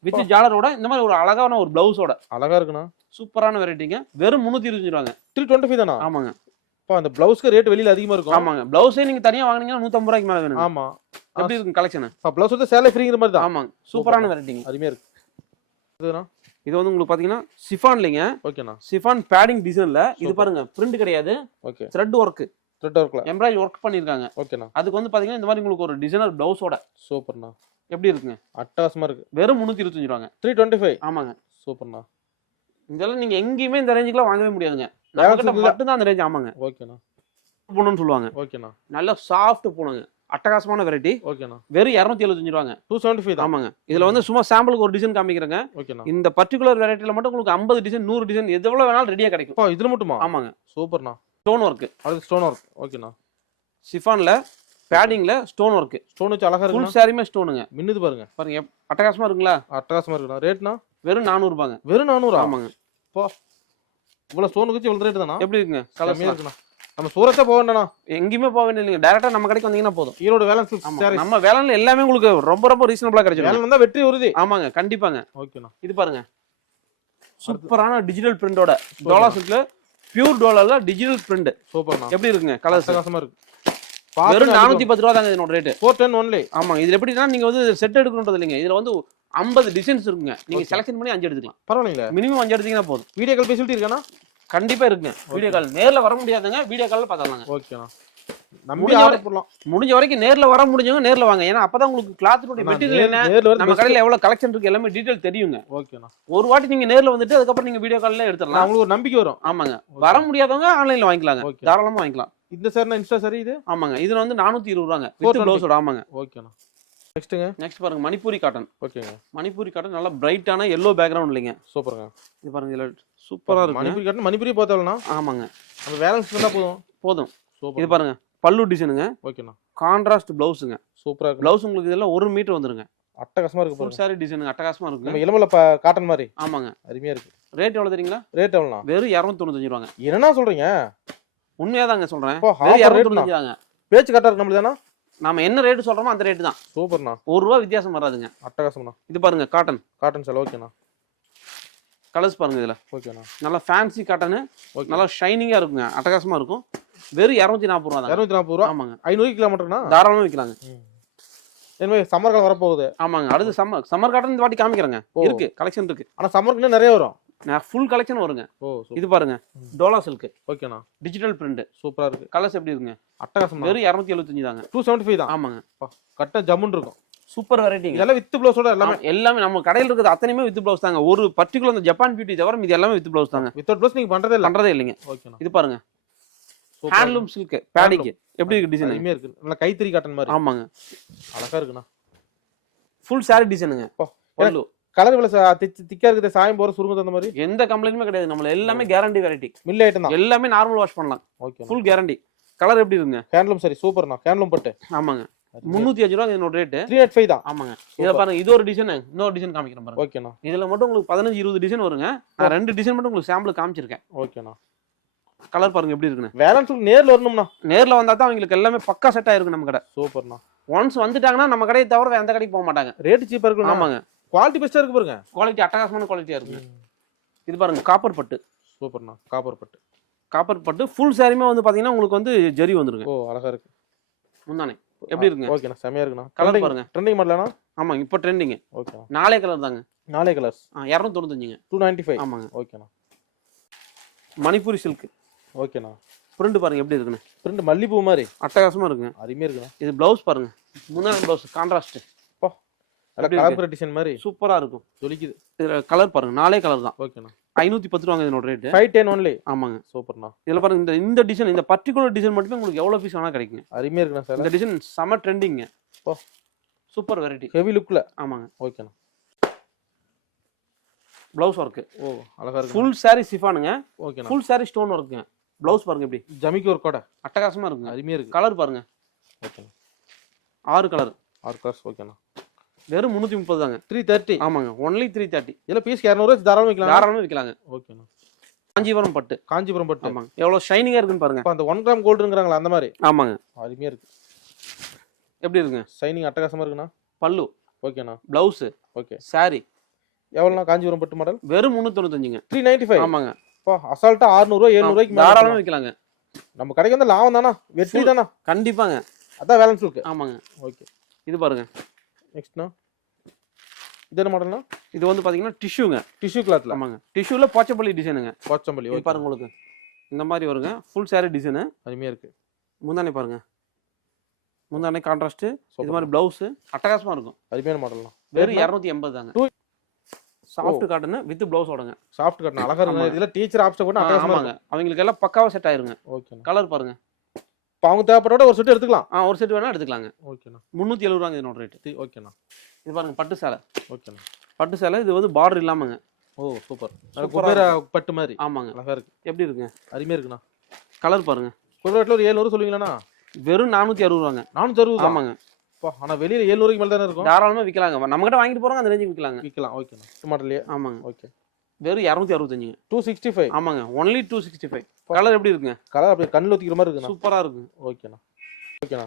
Speaker 3: வித் ஜாலரோட இந்த மாதிரி ஒரு அழகான ஒரு பிளவுஸோட.
Speaker 2: அழகா இருக்குண்ணா.
Speaker 3: சூப்பரான வெரைட்டிங்க வெறும் முந்நூத்தி இருபத்தஞ்சு ரூபாங்க.
Speaker 2: த்ரீ டுவெண்ட்டி ஃபைவ் தானா?
Speaker 3: ஆமாங்க.
Speaker 2: அப்பா அந்த பிளவுஸ்க்கு ரேட் வெளியில அதிகமா இருக்கும்.
Speaker 3: ஆமாங்க. பிளவுஸே நீங்க தனியா வாங்குனீங்கன்னா நூத்தம்பது ரூபாய்க்கு மேல வேணும்
Speaker 2: ஆமா.
Speaker 3: எப்படி இருக்கு கலெக்ஷன்
Speaker 2: அப்பா பிளவுஸ் வந்து சேலை ஃப்ரீங்கிற மாதிரி தான்.
Speaker 3: ஆமாங்க. சூப்பரான வெரைட்டிங்க
Speaker 2: அருமையா இருக்கு. இதுண்ணா
Speaker 3: இது வந்து உங்களுக்கு பாத்தீங்கன்னா சிஃபான் இல்லைங்க
Speaker 2: ஓகேண்ணா.
Speaker 3: சிஃபான் பேடிங் டிசைன்ல இது. பாருங்க பிரிண்ட் கிடையாது.
Speaker 2: ஓகே.
Speaker 3: த்ரெட் ஒர்க்
Speaker 2: த்ரெட் ஒர்க்ல
Speaker 3: எம்ப்ராய்டரி ஒர்க் பண்ணிருக்காங்க
Speaker 2: ஓகேண்ணா.
Speaker 3: அதுக்கு வந்து பாத்தீங்கன்னா இந்த மாதிரி உங்களுக்கு ஒரு டிசைனர் பிளவுஸோட
Speaker 2: சூப்பர்ண்ணா.
Speaker 3: எப்படி இருக்குங்க?
Speaker 2: அட்டகாசமா இருக்கு.
Speaker 3: வெறும் முந்நூத்தி இருபத்தஞ்சு ரூபாங்க.
Speaker 2: த்ரீ டுவெண்ட்டி ஃபைவ்
Speaker 3: ஆமாங்க.
Speaker 2: சூப்பர்ண்ணா.
Speaker 3: இதெல்லாம் நீங்க எங்கேயுமே இந்த ரேஞ்சுக்குலாம் வாங்கவே முடியாதுங்க? மட்டும்தான் அந்த ரேஞ்ச் ஆமாங்க.
Speaker 2: ஓகேண்ணா.
Speaker 3: பூணுன்னு சொல்லுவாங்க.
Speaker 2: ஓகேண்ணா.
Speaker 3: நல்ல சாஃப்ட் பூணுங்க அட்டகாசமான வெரைட்டி
Speaker 2: ஓகேண்ணா.
Speaker 3: வெறும் இரநூத்தி எழுபத்தஞ்சு ரூபாங்க.
Speaker 2: டூ செவன்ட்டி ஃபைவ்
Speaker 3: ஆமாங்க. இதுல வந்து சும்மா சாம்பிளுக்கு ஒரு டிசைன் காமிக்கிறேங்க.
Speaker 2: ஓகேண்ணா.
Speaker 3: இந்த பர்டிகுலர் வெரைட்டில மட்டும் உங்களுக்கு ஐம்பது டிசைன் நூறு டிசைன் எவ்வளவு வேணாலும் ரெடியா கிடைக்கும்.
Speaker 2: இதுல மட்டுமா?
Speaker 3: ஆமாங்க.
Speaker 2: சூப்பர்ண்ணா.
Speaker 3: ஸ்டோன் ஒர்க்
Speaker 2: அடுத்து ஸ்டோன் ஒர்க் ஓகேண்ணா.
Speaker 3: சிஃபான்ல பேடிங்ல ஸ்டோன் ஒர்க்
Speaker 2: ஸ்டோன் வச்சு அழகா இருக்குண்ணா
Speaker 3: சாரியுமே ஸ்டோனுங்க
Speaker 2: மின்னுது பாருங்க.
Speaker 3: பாருங்க அட்டகாசமா இருக்குங்களா?
Speaker 2: அட்டகாசமா இருக்குண்ணா ரேட்னா
Speaker 3: வெறும் நானூறு ரூபாங்க.
Speaker 2: வெறும் நானூறா?
Speaker 3: ஆமாங்க.
Speaker 2: இவ்வளவு ஸ்டோன் வச்சு இவ்வளவு ரேட் தானா?
Speaker 3: எப்படி இருக்குங்க? கலர்ஸ்
Speaker 2: இருக்குண்ணா. நம்ம சூரத்தே போக வேண்டாண்ணா.
Speaker 3: எங்கேயுமே போக வேண்டியது இல்லைங்க. டேரக்டா நம்ம கடைக்கு வந்தீங்கன்னா போதும்.
Speaker 2: ஈரோடு வேலன்ஸ்
Speaker 3: நம்ம வேலையில எல்லாமே உங்களுக்கு ரொம்ப ரொம்ப ரீசனபிளா கிடைச்சிடும்.
Speaker 2: வேலை வந்தா வெற்றி உறுதி.
Speaker 3: ஆமாங்க கண்டிப்பாங்க.
Speaker 2: ஓகேண்ணா.
Speaker 3: இது பாருங்க. சூப்பரான டிஜிட்டல் பிரிண்டோட டோலா சில்க்ல பியூர் டோலால டிஜிட்டல் பிரிண்ட்
Speaker 2: சூப்பர்ண்ணா.
Speaker 3: எப்படி இருக்குங்க? கலர்ஸ்
Speaker 2: அட்டகாசமா இருக்கு.
Speaker 3: வெறும் நானூத்தி பத்து ரூபா தாங்க இதனோட ரேட்டு
Speaker 2: ஃபோர் டென் ஒன்லி
Speaker 3: ஆமாங்க இதுல எப்படின்னா நீங்க வந்து செட் எடுக்கணுன்றது இல்லைங்க. இதுல வந்து ஐம்பது டிசைன்ஸ் இருக்குங்க. நீங்க செலக்ஷன் பண்ணி அஞ்சு எடுத்துக்கலாம்.
Speaker 2: பரவாயில்லைங்களே.
Speaker 3: மினிமம் அஞ்சு எடுத்தீங்கன்னா போதும்.
Speaker 2: வீடியோ கால் ஃபெசிலிட்டி இருக்காண்ணா
Speaker 3: கண்டிப்பா இருக்குங்க. வீடியோ கால் நேர்ல வர முடியாதுங்க. வீடியோ கால்ல பார்த்துக்கலாங்க
Speaker 2: ஓகேண்ணா நம்பி
Speaker 3: முடிஞ்ச
Speaker 2: ஆர்டர் பண்ணலாம்
Speaker 3: முடிஞ்ச வரைக்கும் நேர்ல வர முடிஞ்சவங்க நேர்ல வாங்க. ஏன்னா அப்பதான் உங்களுக்கு கிளாத்தினுடைய
Speaker 2: அண்ணா,
Speaker 3: மெட்டீரியல் என்ன? நம்ம கடையில எவ்வளவு கலெக்ஷன் இருக்கு எல்லாமே டீடைல் தெரியுங்க.
Speaker 2: ஓகேண்ணா
Speaker 3: ஒரு வாட்டி நீங்க நேர்ல வந்துட்டு அதுக்கப்புறம் நீங்க வீடியோ கால்ல எடுத்துடலாம்.
Speaker 2: உங்களுக்கு ஒரு நம்பிக்கை வரும்.
Speaker 3: ஆமாங்க. வர முடியாதவங்க ஆன்லைன்ல வாங்கிக்கலாங்க. தாராளமா வாங்கிக்கலாம்.
Speaker 2: இந்த சார் இன்ஸ்டா சரி இது?
Speaker 3: ஆமாங்க. இதுல வந்து நானூத்தி இருபது ரூபாங்க. வித்
Speaker 2: 420.
Speaker 3: பிளவுஸோட ஆமாங்க.
Speaker 2: ஓகேண்ணா நெக்ஸ்ட்டுங்க
Speaker 3: நெக்ஸ்ட் பாருங்க மணிப்பூரி காட்டன்
Speaker 2: ஓகேங்க
Speaker 3: மணிப்பூரி காட்டன் நல்லா பிரைட்டான எல்லோ பேக்ரவுண்ட் இல்லைங்க.
Speaker 2: சூப்பருங்க.
Speaker 3: இது பாருங்க இதுல சூப்பரா இருக்கு
Speaker 2: மணிப்பூரி கட்டணும் மணிப்பூரி பார்த்தாலும்ண்ணா
Speaker 3: ஆமாங்க.
Speaker 2: நம்ம வேலன்ஸ் இருந்தால் போதும்.
Speaker 3: போதும்.
Speaker 2: சூப்பர்
Speaker 3: இது பாருங்க பல்லு டிசைனுங்க
Speaker 2: ஓகேண்ணா
Speaker 3: கான்ட்ராஸ்ட் பிளவுஸுங்க
Speaker 2: சூப்பராக இருக்கு.
Speaker 3: பிளவுஸ் உங்களுக்கு இதெல்லாம் ஒரு மீட்டர் வந்துருங்க.
Speaker 2: அட்டகாசமாக இருக்கு
Speaker 3: ஃபுல் சாரி டிசைனுங்க அட்டகாசமா
Speaker 2: நம்ம
Speaker 3: இருக்குங்க
Speaker 2: இளமல காட்டன் மாதிரி.
Speaker 3: ஆமாங்க.
Speaker 2: அருமையாக இருக்கு.
Speaker 3: ரேட் எவ்வளவு தெரியுங்களா?
Speaker 2: ரேட் எவ்வளோண்ணா
Speaker 3: வெறும் இரநூத்தி தொண்ணூத்தஞ்சு ரூபாங்க.
Speaker 2: என்னண்ணா சொல்றீங்க?
Speaker 3: உண்மையா தாங்க சொல்றேன்
Speaker 2: பேச்சு கரெக்டாக இருக்கு நம்மளுதானா
Speaker 3: நாம என்ன ரேட் சொல்றோமோ அந்த ரேட் தான்.
Speaker 2: சூப்பர்ண்ணா.
Speaker 3: ஒரு ரூபா வித்தியாசம் வராதுங்க.
Speaker 2: அட்டகாசம்ண்ணா.
Speaker 3: இது பாருங்க காட்டன்
Speaker 2: காட்டன் செலவு ஓகேண்ணா.
Speaker 3: கலர்ஸ் பாருங்க இதுல.
Speaker 2: ஓகேண்ணா.
Speaker 3: நல்லா ஃபேன்சி காட்டனு நல்லா ஷைனிங்கா இருக்குங்க. அட்டகாசமா இருக்கும். வெறும் இரநூத்தி நாற்பது ரூபா தான்
Speaker 2: இரநூத்தி நாற்பது ரூபா?
Speaker 3: ஆமாங்க.
Speaker 2: ஐநூறு கிலோமீட்டர்ண்ணா?
Speaker 3: தாராளமா விற்கலாங்க
Speaker 2: என்ன சம்மர் காலம் வரப்போகுது.
Speaker 3: ஆமாங்க. அடுத்து சம்மர் சம்மர் காட்டன் இந்த வாட்டி காமிக்கிறேங்க. இருக்கு கலெக்ஷன் இருக்கு.
Speaker 2: ஆனால் சம்மருக்கு நிறைய வரும்.
Speaker 3: ஃபுல் கலெக்ஷன் வருங்க.
Speaker 2: Oh super.
Speaker 3: இது பாருங்க டோலா சில்க்
Speaker 2: ஓகேண்ணா
Speaker 3: டிஜிட்டல் பிரிண்ட்
Speaker 2: சூப்பராக இருக்கு.
Speaker 3: கலர்ஸ் எப்படி இருக்குங்க?
Speaker 2: அட்டகாசம்
Speaker 3: வெறும் இரநூத்தி எழுபத்தஞ்சு தாங்க.
Speaker 2: டூ செவன்ட்டி ஃபைவ் தான்.
Speaker 3: ஆமாங்க.
Speaker 2: கட்ட ஜம்முன்னு இருக்கும்.
Speaker 3: சூப்பர் வெரைட்டிங்க
Speaker 2: இதெல்லாம் வித் ப்ளவுஸோட எல்லாமே.
Speaker 3: எல்லாமே நம்ம கடையில் இருக்கிறது அத்தனையுமே வித் பிளவுஸ் தாங்க. ஒரு பர்டிகுலர் இந்த ஜப்பான் பியூட்டி தவிர இது எல்லாமே வித் பிளவுஸ் தாங்க.
Speaker 2: வித்தவுட் ப்ளவுஸ் நீங்கள் பண்ணுறதே இல்லை.
Speaker 3: பண்றதே இல்லைங்க.
Speaker 2: ஓகேண்ணா
Speaker 3: இது பாருங்க.
Speaker 2: சூப்பர்
Speaker 3: ஹேண்ட்லூம் சில்க் பேடிக்கு எப்படி இருக்கு டிசைன்
Speaker 2: அருமையாக இருக்கு. நல்லா கைத்தறி காட்டன் மாதிரி
Speaker 3: ஆமாங்க.
Speaker 2: அழகா இருக்குண்ணா.
Speaker 3: ஃபுல் saree டிசைனுங்க பல்லு
Speaker 2: கலர் இவ்வளோ திக்கா இருக்குது சாயம் போகிற சுருங்க அந்த மாதிரி?
Speaker 3: எந்த கம்ப்ளைண்ட்டுமே கிடையாது. நம்மள எல்லாமே கேரண்டி வெரைட்டி
Speaker 2: மில் ஐட்டம் தான்.
Speaker 3: எல்லாமே நார்மல் வாஷ் பண்ணலாம்.
Speaker 2: ஓகே
Speaker 3: ஃபுல் கேரண்டி கலர் எப்படி இருக்குங்க?
Speaker 2: ஹேண்ட்லூம் சரி சூப்பர்ண்ணா ஹேண்ட்லூம் பட்டு.
Speaker 3: ஆமாங்க. முந்நூத்தி அஞ்சு ரூபா என்னோட ரேட்டு
Speaker 2: த்ரீ எயிட் ஃபைவ் தான்.
Speaker 3: ஆமாங்க. இதை பாருங்க. இது ஒரு டிசைன் இன்னொரு டிசைன் காமிக்கிறேன் பாருங்க.
Speaker 2: ஓகேண்ணா
Speaker 3: இதுல மட்டும் உங்களுக்கு பதினஞ்சு இருபது டிசைன் வருங்க. நான் ரெண்டு டிசைன் மட்டும் உங்களுக்கு சாம்பிள் காமிச்சிருக்கேன்.
Speaker 2: ஓகேண்ணா
Speaker 3: கலர் பாருங்க எப்படி இருக்குன்னு.
Speaker 2: வேலைன்னு சொல்லி நேரில் வரணும்ண்ணா.
Speaker 3: நேர்ல வந்தா தான் அவங்களுக்கு எல்லாமே பக்கா செட் ஆயிருக்கும் நம்ம கடை.
Speaker 2: சூப்பர்ண்ணா
Speaker 3: ஒன்ஸ் வந்துட்டாங்கன்னா நம்ம கடையை தவிர எந்த கடைக்கு போக மாட்டாங்க.
Speaker 2: ரேட்டு சீப்பாக இருக்குண்ணா
Speaker 3: ஆமாங்க.
Speaker 2: குவாலிட்டி பெஸ்ட்டாக இருக்கு பாருங்க.
Speaker 3: குவாலிட்டி அட்டகாசமான குவாலிட்டியா இருக்குங்க இது பாருங்க காப்பர் பட்டு.
Speaker 2: சூப்பர்ண்ணா காப்பர் பட்டு.
Speaker 3: காப்பர் பட்டு ஃபுல் சாரியுமே வந்து பாத்தீங்கன்னா உங்களுக்கு வந்து ஜெரி வந்துருங்க.
Speaker 2: ஓ அழகா இருக்கு.
Speaker 3: முந்தானே. எப்படி இருக்குங்க?
Speaker 2: ஓகேண்ணா செமையா இருக்குண்ணா.
Speaker 3: கலர் பாருங்க.
Speaker 2: ட்ரெண்டிங் மாடலாண்ணா
Speaker 3: ஆமாங்க இப்போ ட்ரெண்டிங்
Speaker 2: ஓகேண்ணா
Speaker 3: நாலே கலர் தாங்க.
Speaker 2: நாலே கலர்ஸ்
Speaker 3: இரநூத்தி தொண்ணூத்தஞ்சுங்க
Speaker 2: டூ நைன்ட்டி ஃபைவ்
Speaker 3: ஆமாங்க
Speaker 2: ஓகேண்ணா
Speaker 3: மணிப்பூரி சில்க்
Speaker 2: ஓகேண்ணா
Speaker 3: பிரிண்ட் பாருங்க எப்படி இருக்குன்னு.
Speaker 2: பிரிண்ட் மல்லிப்பூ மாதிரி.
Speaker 3: அட்டகாசமா இருக்குங்க.
Speaker 2: அருமையாக இருக்குண்ணா.
Speaker 3: இது பிளவுஸ் பாருங்க. முன்னாடி பிளவுஸ் கான்ட்ராஸ்ட்
Speaker 2: அப்பா நல்லா
Speaker 3: எப்படி
Speaker 2: கலர் டிசைன் மாதிரி?
Speaker 3: சூப்பரா இருக்கும்.
Speaker 2: ஜொலிக்குது.
Speaker 3: கலர் பாருங்க. நாலே கலர் தான்.
Speaker 2: ஓகேண்ணா
Speaker 3: ஐநூத்தி பத்து ரூபாங்க இதனோட ரேட்டு
Speaker 2: ஃபைவ் டென் ஒன்லி
Speaker 3: ஆமாங்க.
Speaker 2: சூப்பர்ண்ணா
Speaker 3: இதுல பாருங்க இந்த இந்த டிசைன் இந்த பர்டிகுலர் டிசைன் மட்டுமே உங்களுக்கு எவ்வளவு பீஸ் வேணா கிடைக்குங்க.
Speaker 2: அருமையாக இருக்குண்ணா சார்
Speaker 3: இந்த டிசைன் செம ட்ரெண்டிங்க
Speaker 2: ஓ.
Speaker 3: சூப்பர் வெரைட்டி
Speaker 2: ஹெவி லுக்கில்
Speaker 3: ஆமாங்க.
Speaker 2: ஓகேண்ணா
Speaker 3: பிளவுஸ் ஒர்க்கு
Speaker 2: ஓ அழகா இருக்கு
Speaker 3: ஃபுல் saree சிஃபானுங்க
Speaker 2: ஓகேண்ணா
Speaker 3: ஃபுல் saree ஸ்டோன் ஒர்க்குங்க பிளவுஸ் பாருங்க எப்படி.
Speaker 2: ஜமிக்கு ஒரு கோடை.
Speaker 3: அட்டகாசமா இருக்குங்க.
Speaker 2: அருமையாக இருக்கு.
Speaker 3: கலர் பாருங்க.
Speaker 2: ஓகேண்ணா
Speaker 3: ஆறு கலர்
Speaker 2: ஆறு கலர்ஸ் ஓகேண்ணா
Speaker 3: வெறும் முந்நூற்றி முப்பது தாங்க.
Speaker 2: த்ரீ தேர்ட்டி
Speaker 3: ஆமாங்க. ஒன்லி த்ரீ தேர்ட்டி
Speaker 2: இதில் பீஸ் இரநூறுவா தாராளம் வைக்கலாம்
Speaker 3: தாராளமாக விற்கலாங்க.
Speaker 2: ஓகேண்ணா
Speaker 3: காஞ்சிபுரம் பட்டு.
Speaker 2: காஞ்சிபுரம் பட்டு.
Speaker 3: ஆமாங்க. எவ்வளோ ஷைனிங்காக இருக்குன்னு பாருங்க.
Speaker 2: இப்போ அந்த ஒன் கிராம் கோல்டுங்கிறாங்களா அந்த மாதிரி?
Speaker 3: ஆமாங்க.
Speaker 2: அருமையாக இருக்கு.
Speaker 3: எப்படி இருக்குங்க?
Speaker 2: ஷைனிங் அட்டகாசமா இருக்குண்ணா?
Speaker 3: பல்லு.
Speaker 2: ஓகேண்ணா
Speaker 3: பிளவுஸு
Speaker 2: ஓகே
Speaker 3: saree.
Speaker 2: எவ்வளோண்ணா காஞ்சிபுரம் பட்டு மாடல்
Speaker 3: வெறும் முந்நூற்றொண்ணூத்தஞ்சுங்க
Speaker 2: த்ரீ நைன்ட்டி ஃபைவ்
Speaker 3: ஆமாங்க.
Speaker 2: அப்பா அசால்ட்டா ஆறுநூறுவா எழுநூறுவாய்க்கு
Speaker 3: தாராளமாக. விற்கலாங்க.
Speaker 2: நம்ம கடைக்கு வந்து லாபம் தானா? வெற்றி. தானா?
Speaker 3: கண்டிப்பாங்க.
Speaker 2: அதான் வேலன்ஸ் இருக்கு
Speaker 3: ஆமாங்க.
Speaker 2: ஓகே
Speaker 3: இது பாருங்க.
Speaker 2: நெக்ஸ்ட்ண்ணா இது என்ன மாடல்னா
Speaker 3: இது வந்து பார்த்தீங்கன்னா டிஷ்யூங்க
Speaker 2: டிஷ்யூ கிளாத்ல
Speaker 3: ஆமாங்க. டிஷ்யூவில் போச்சப்பள்ளி டிசைனுங்க
Speaker 2: ஓகே
Speaker 3: பாருங்க உங்களுக்கு. இந்த மாதிரி வருங்க. ஃபுல் saree டிசைனு
Speaker 2: அருமையா இருக்கு.
Speaker 3: முந்தானே பாருங்க. முந்தானே கான்ட்ராஸ்ட் இது. மாதிரி பிளவுஸ் அட்டகாசமா இருக்கும்.
Speaker 2: அருமையான மாடல்லாம்
Speaker 3: வெறும் இரநூத்தி எண்பது தாங்க சாஃப்ட் காட்டுன்னு வித் பிளவுஸ் ஓடுங்க.
Speaker 2: சாஃப்ட் கட்டணும் அழகா இருக்கு
Speaker 3: ஆமாங்க.
Speaker 2: இதுல டீச்சர் ஆப்ஷன் கூட
Speaker 3: ஆ,
Speaker 2: அட்டகாசமா
Speaker 3: ஆமாங்க. அவங்களுக்கு எல்லாம் பக்காவா செட் ஆயிருங்க.
Speaker 2: ஓகேண்ணா
Speaker 3: கலர் பாருங்க.
Speaker 2: இப்போ அவங்க தேவைப்பட ஒரு செட் எடுத்துக்கலாம்.
Speaker 3: ஆ ஒரு செட் வேணா எடுத்துக்கலாங்க.
Speaker 2: ஓகேண்ணா.
Speaker 3: முந்நூற்றி எழுபது ரூபாங்க இதனோட ரேட்டு
Speaker 2: ஓகேண்ணா.
Speaker 3: இது பாருங்க பட்டு சேலை.
Speaker 2: ஓகேண்ணா.
Speaker 3: பட்டு சேலை இது வந்து பார்டர் இல்லாமங்க.
Speaker 2: Oh super. குபேர பட்டு மாதிரி.
Speaker 3: ஆமாங்க.
Speaker 2: அழகா இருக்கு.
Speaker 3: எப்படி இருக்குங்க?
Speaker 2: அருமையா இருக்குண்ணா.
Speaker 3: கலர் பாருங்க.
Speaker 2: குபேரத்தில் ஒரு ஏழுநூறு சொல்லுவீங்களாண்ணா?
Speaker 3: வெறும் நானூற்றி அறுபது ரூபாங்க.
Speaker 2: நானூற்றி அறுபது
Speaker 3: ஆமாங்க.
Speaker 2: அப்பா ஆனா வெளியில ஏழுநூறுக்கு மேல தானே இருக்கும்?
Speaker 3: தாராளமா விற்கலாங்க நம்ம கிட்ட வாங்கிட்டு போறோங்க அந்த ரேஞ்சுக்கு விற்கலாங்க
Speaker 2: விற்கலாம் ஓகேண்ணா. மாடல்லையே
Speaker 3: ஆமாங்க.
Speaker 2: ஓகே.
Speaker 3: வெறும் இரநூத்தி அறுபத்தஞ்சுங்க.
Speaker 2: டூ சிக்ஸ்டி ஃபைவ்
Speaker 3: ஆமாங்க. Only two sixty five colour எப்படி இருக்குங்க?
Speaker 2: கலர் அப்படியே கண்ணில் ஊற்றிக்கிற மாதிரி இருக்குண்ணா.
Speaker 3: சூப்பரா இருக்கு.
Speaker 2: ஓகேண்ணா. ஓகேண்ணா.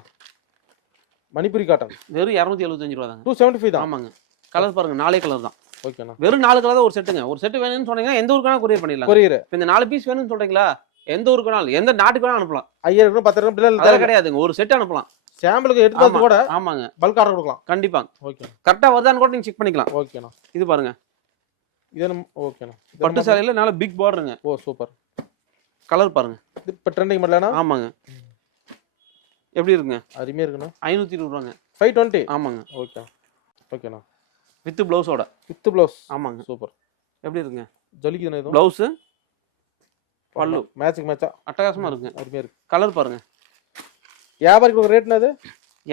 Speaker 2: மணிப்புரி காட்டன்.
Speaker 3: வெறும் இரநூத்தி எழுபத்தஞ்சு ரூபா தாங்க
Speaker 2: டூ செவன்ட்டி ஃபைவ் தான்.
Speaker 3: ஆமாங்க. கலர் பாருங்க நாலே கலர் தான்.
Speaker 2: ஓகேண்ணா.
Speaker 3: வெறும் நாலு கலர் தான் ஒரு செட்டுங்க ஒரு செட்டு வேணும்னு சொன்னீங்கன்னா எந்த ஊருக்கு வேணா கொரியர் பண்ணிடலாம்
Speaker 2: கொரியர்
Speaker 3: இப்ப இந்த நாலு பீஸ் வேணும்னு சொல்றீங்களா? எந்த ஊருக்கு வேணாலும் எந்த நாட்டுக்கு வேணா அனுப்பலாம்.
Speaker 2: ஐயாயிரம்
Speaker 3: அதெல்லாம்
Speaker 2: பிள்ளை
Speaker 3: கிடையாதுங்க. ஒரு செட் அனுப்பலாம்.
Speaker 2: சாம்பிளுக்கு எடுத்து பார்த்து. கூட
Speaker 3: ஆமாங்க.
Speaker 2: பல்க் ஆர்டர் கொடுக்கலாம்.
Speaker 3: கண்டிப்பா.
Speaker 2: ஓகேண்ணா.
Speaker 3: கரெக்டா வருதான்னு கூட நீங்க செக் பண்ணிக்கலாம்.
Speaker 2: ஓகேண்ணா.
Speaker 3: இது பாருங்க.
Speaker 2: இது ஓகேண்ணா.
Speaker 3: பட்டு சேலையில நல்ல பிக் பார்டருங்க
Speaker 2: ஓ சூப்பர்
Speaker 3: கலர் பாருங்க.
Speaker 2: இது இப்போ ட்ரெண்டிங் பண்ணலண்ணா
Speaker 3: ஆமாங்க. எப்படி இருக்குங்க?
Speaker 2: அருமையாக இருக்குண்ணா.
Speaker 3: ஐநூத்தி இருபது ரூபாங்க.
Speaker 2: ஃபைவ் டுவெண்ட்டி
Speaker 3: ஆமாங்க.
Speaker 2: ஓகே ஓகேண்ணா
Speaker 3: வித் பிளவுஸோட
Speaker 2: வித் ப்ளவுஸ்
Speaker 3: ஆமாங்க.
Speaker 2: சூப்பர்.
Speaker 3: எப்படி இருக்குங்க?
Speaker 2: ஜொலிக்குதுண்ணா இது?
Speaker 3: பிளவுஸ் பல்லு.
Speaker 2: மேட்சுக்கு மேட்சா
Speaker 3: அட்டகாசமா இருக்குங்க
Speaker 2: அருமையாக இருக்கு.
Speaker 3: கலர் பாருங்க.
Speaker 2: வியாபாரிக்கு ரேட்னா அது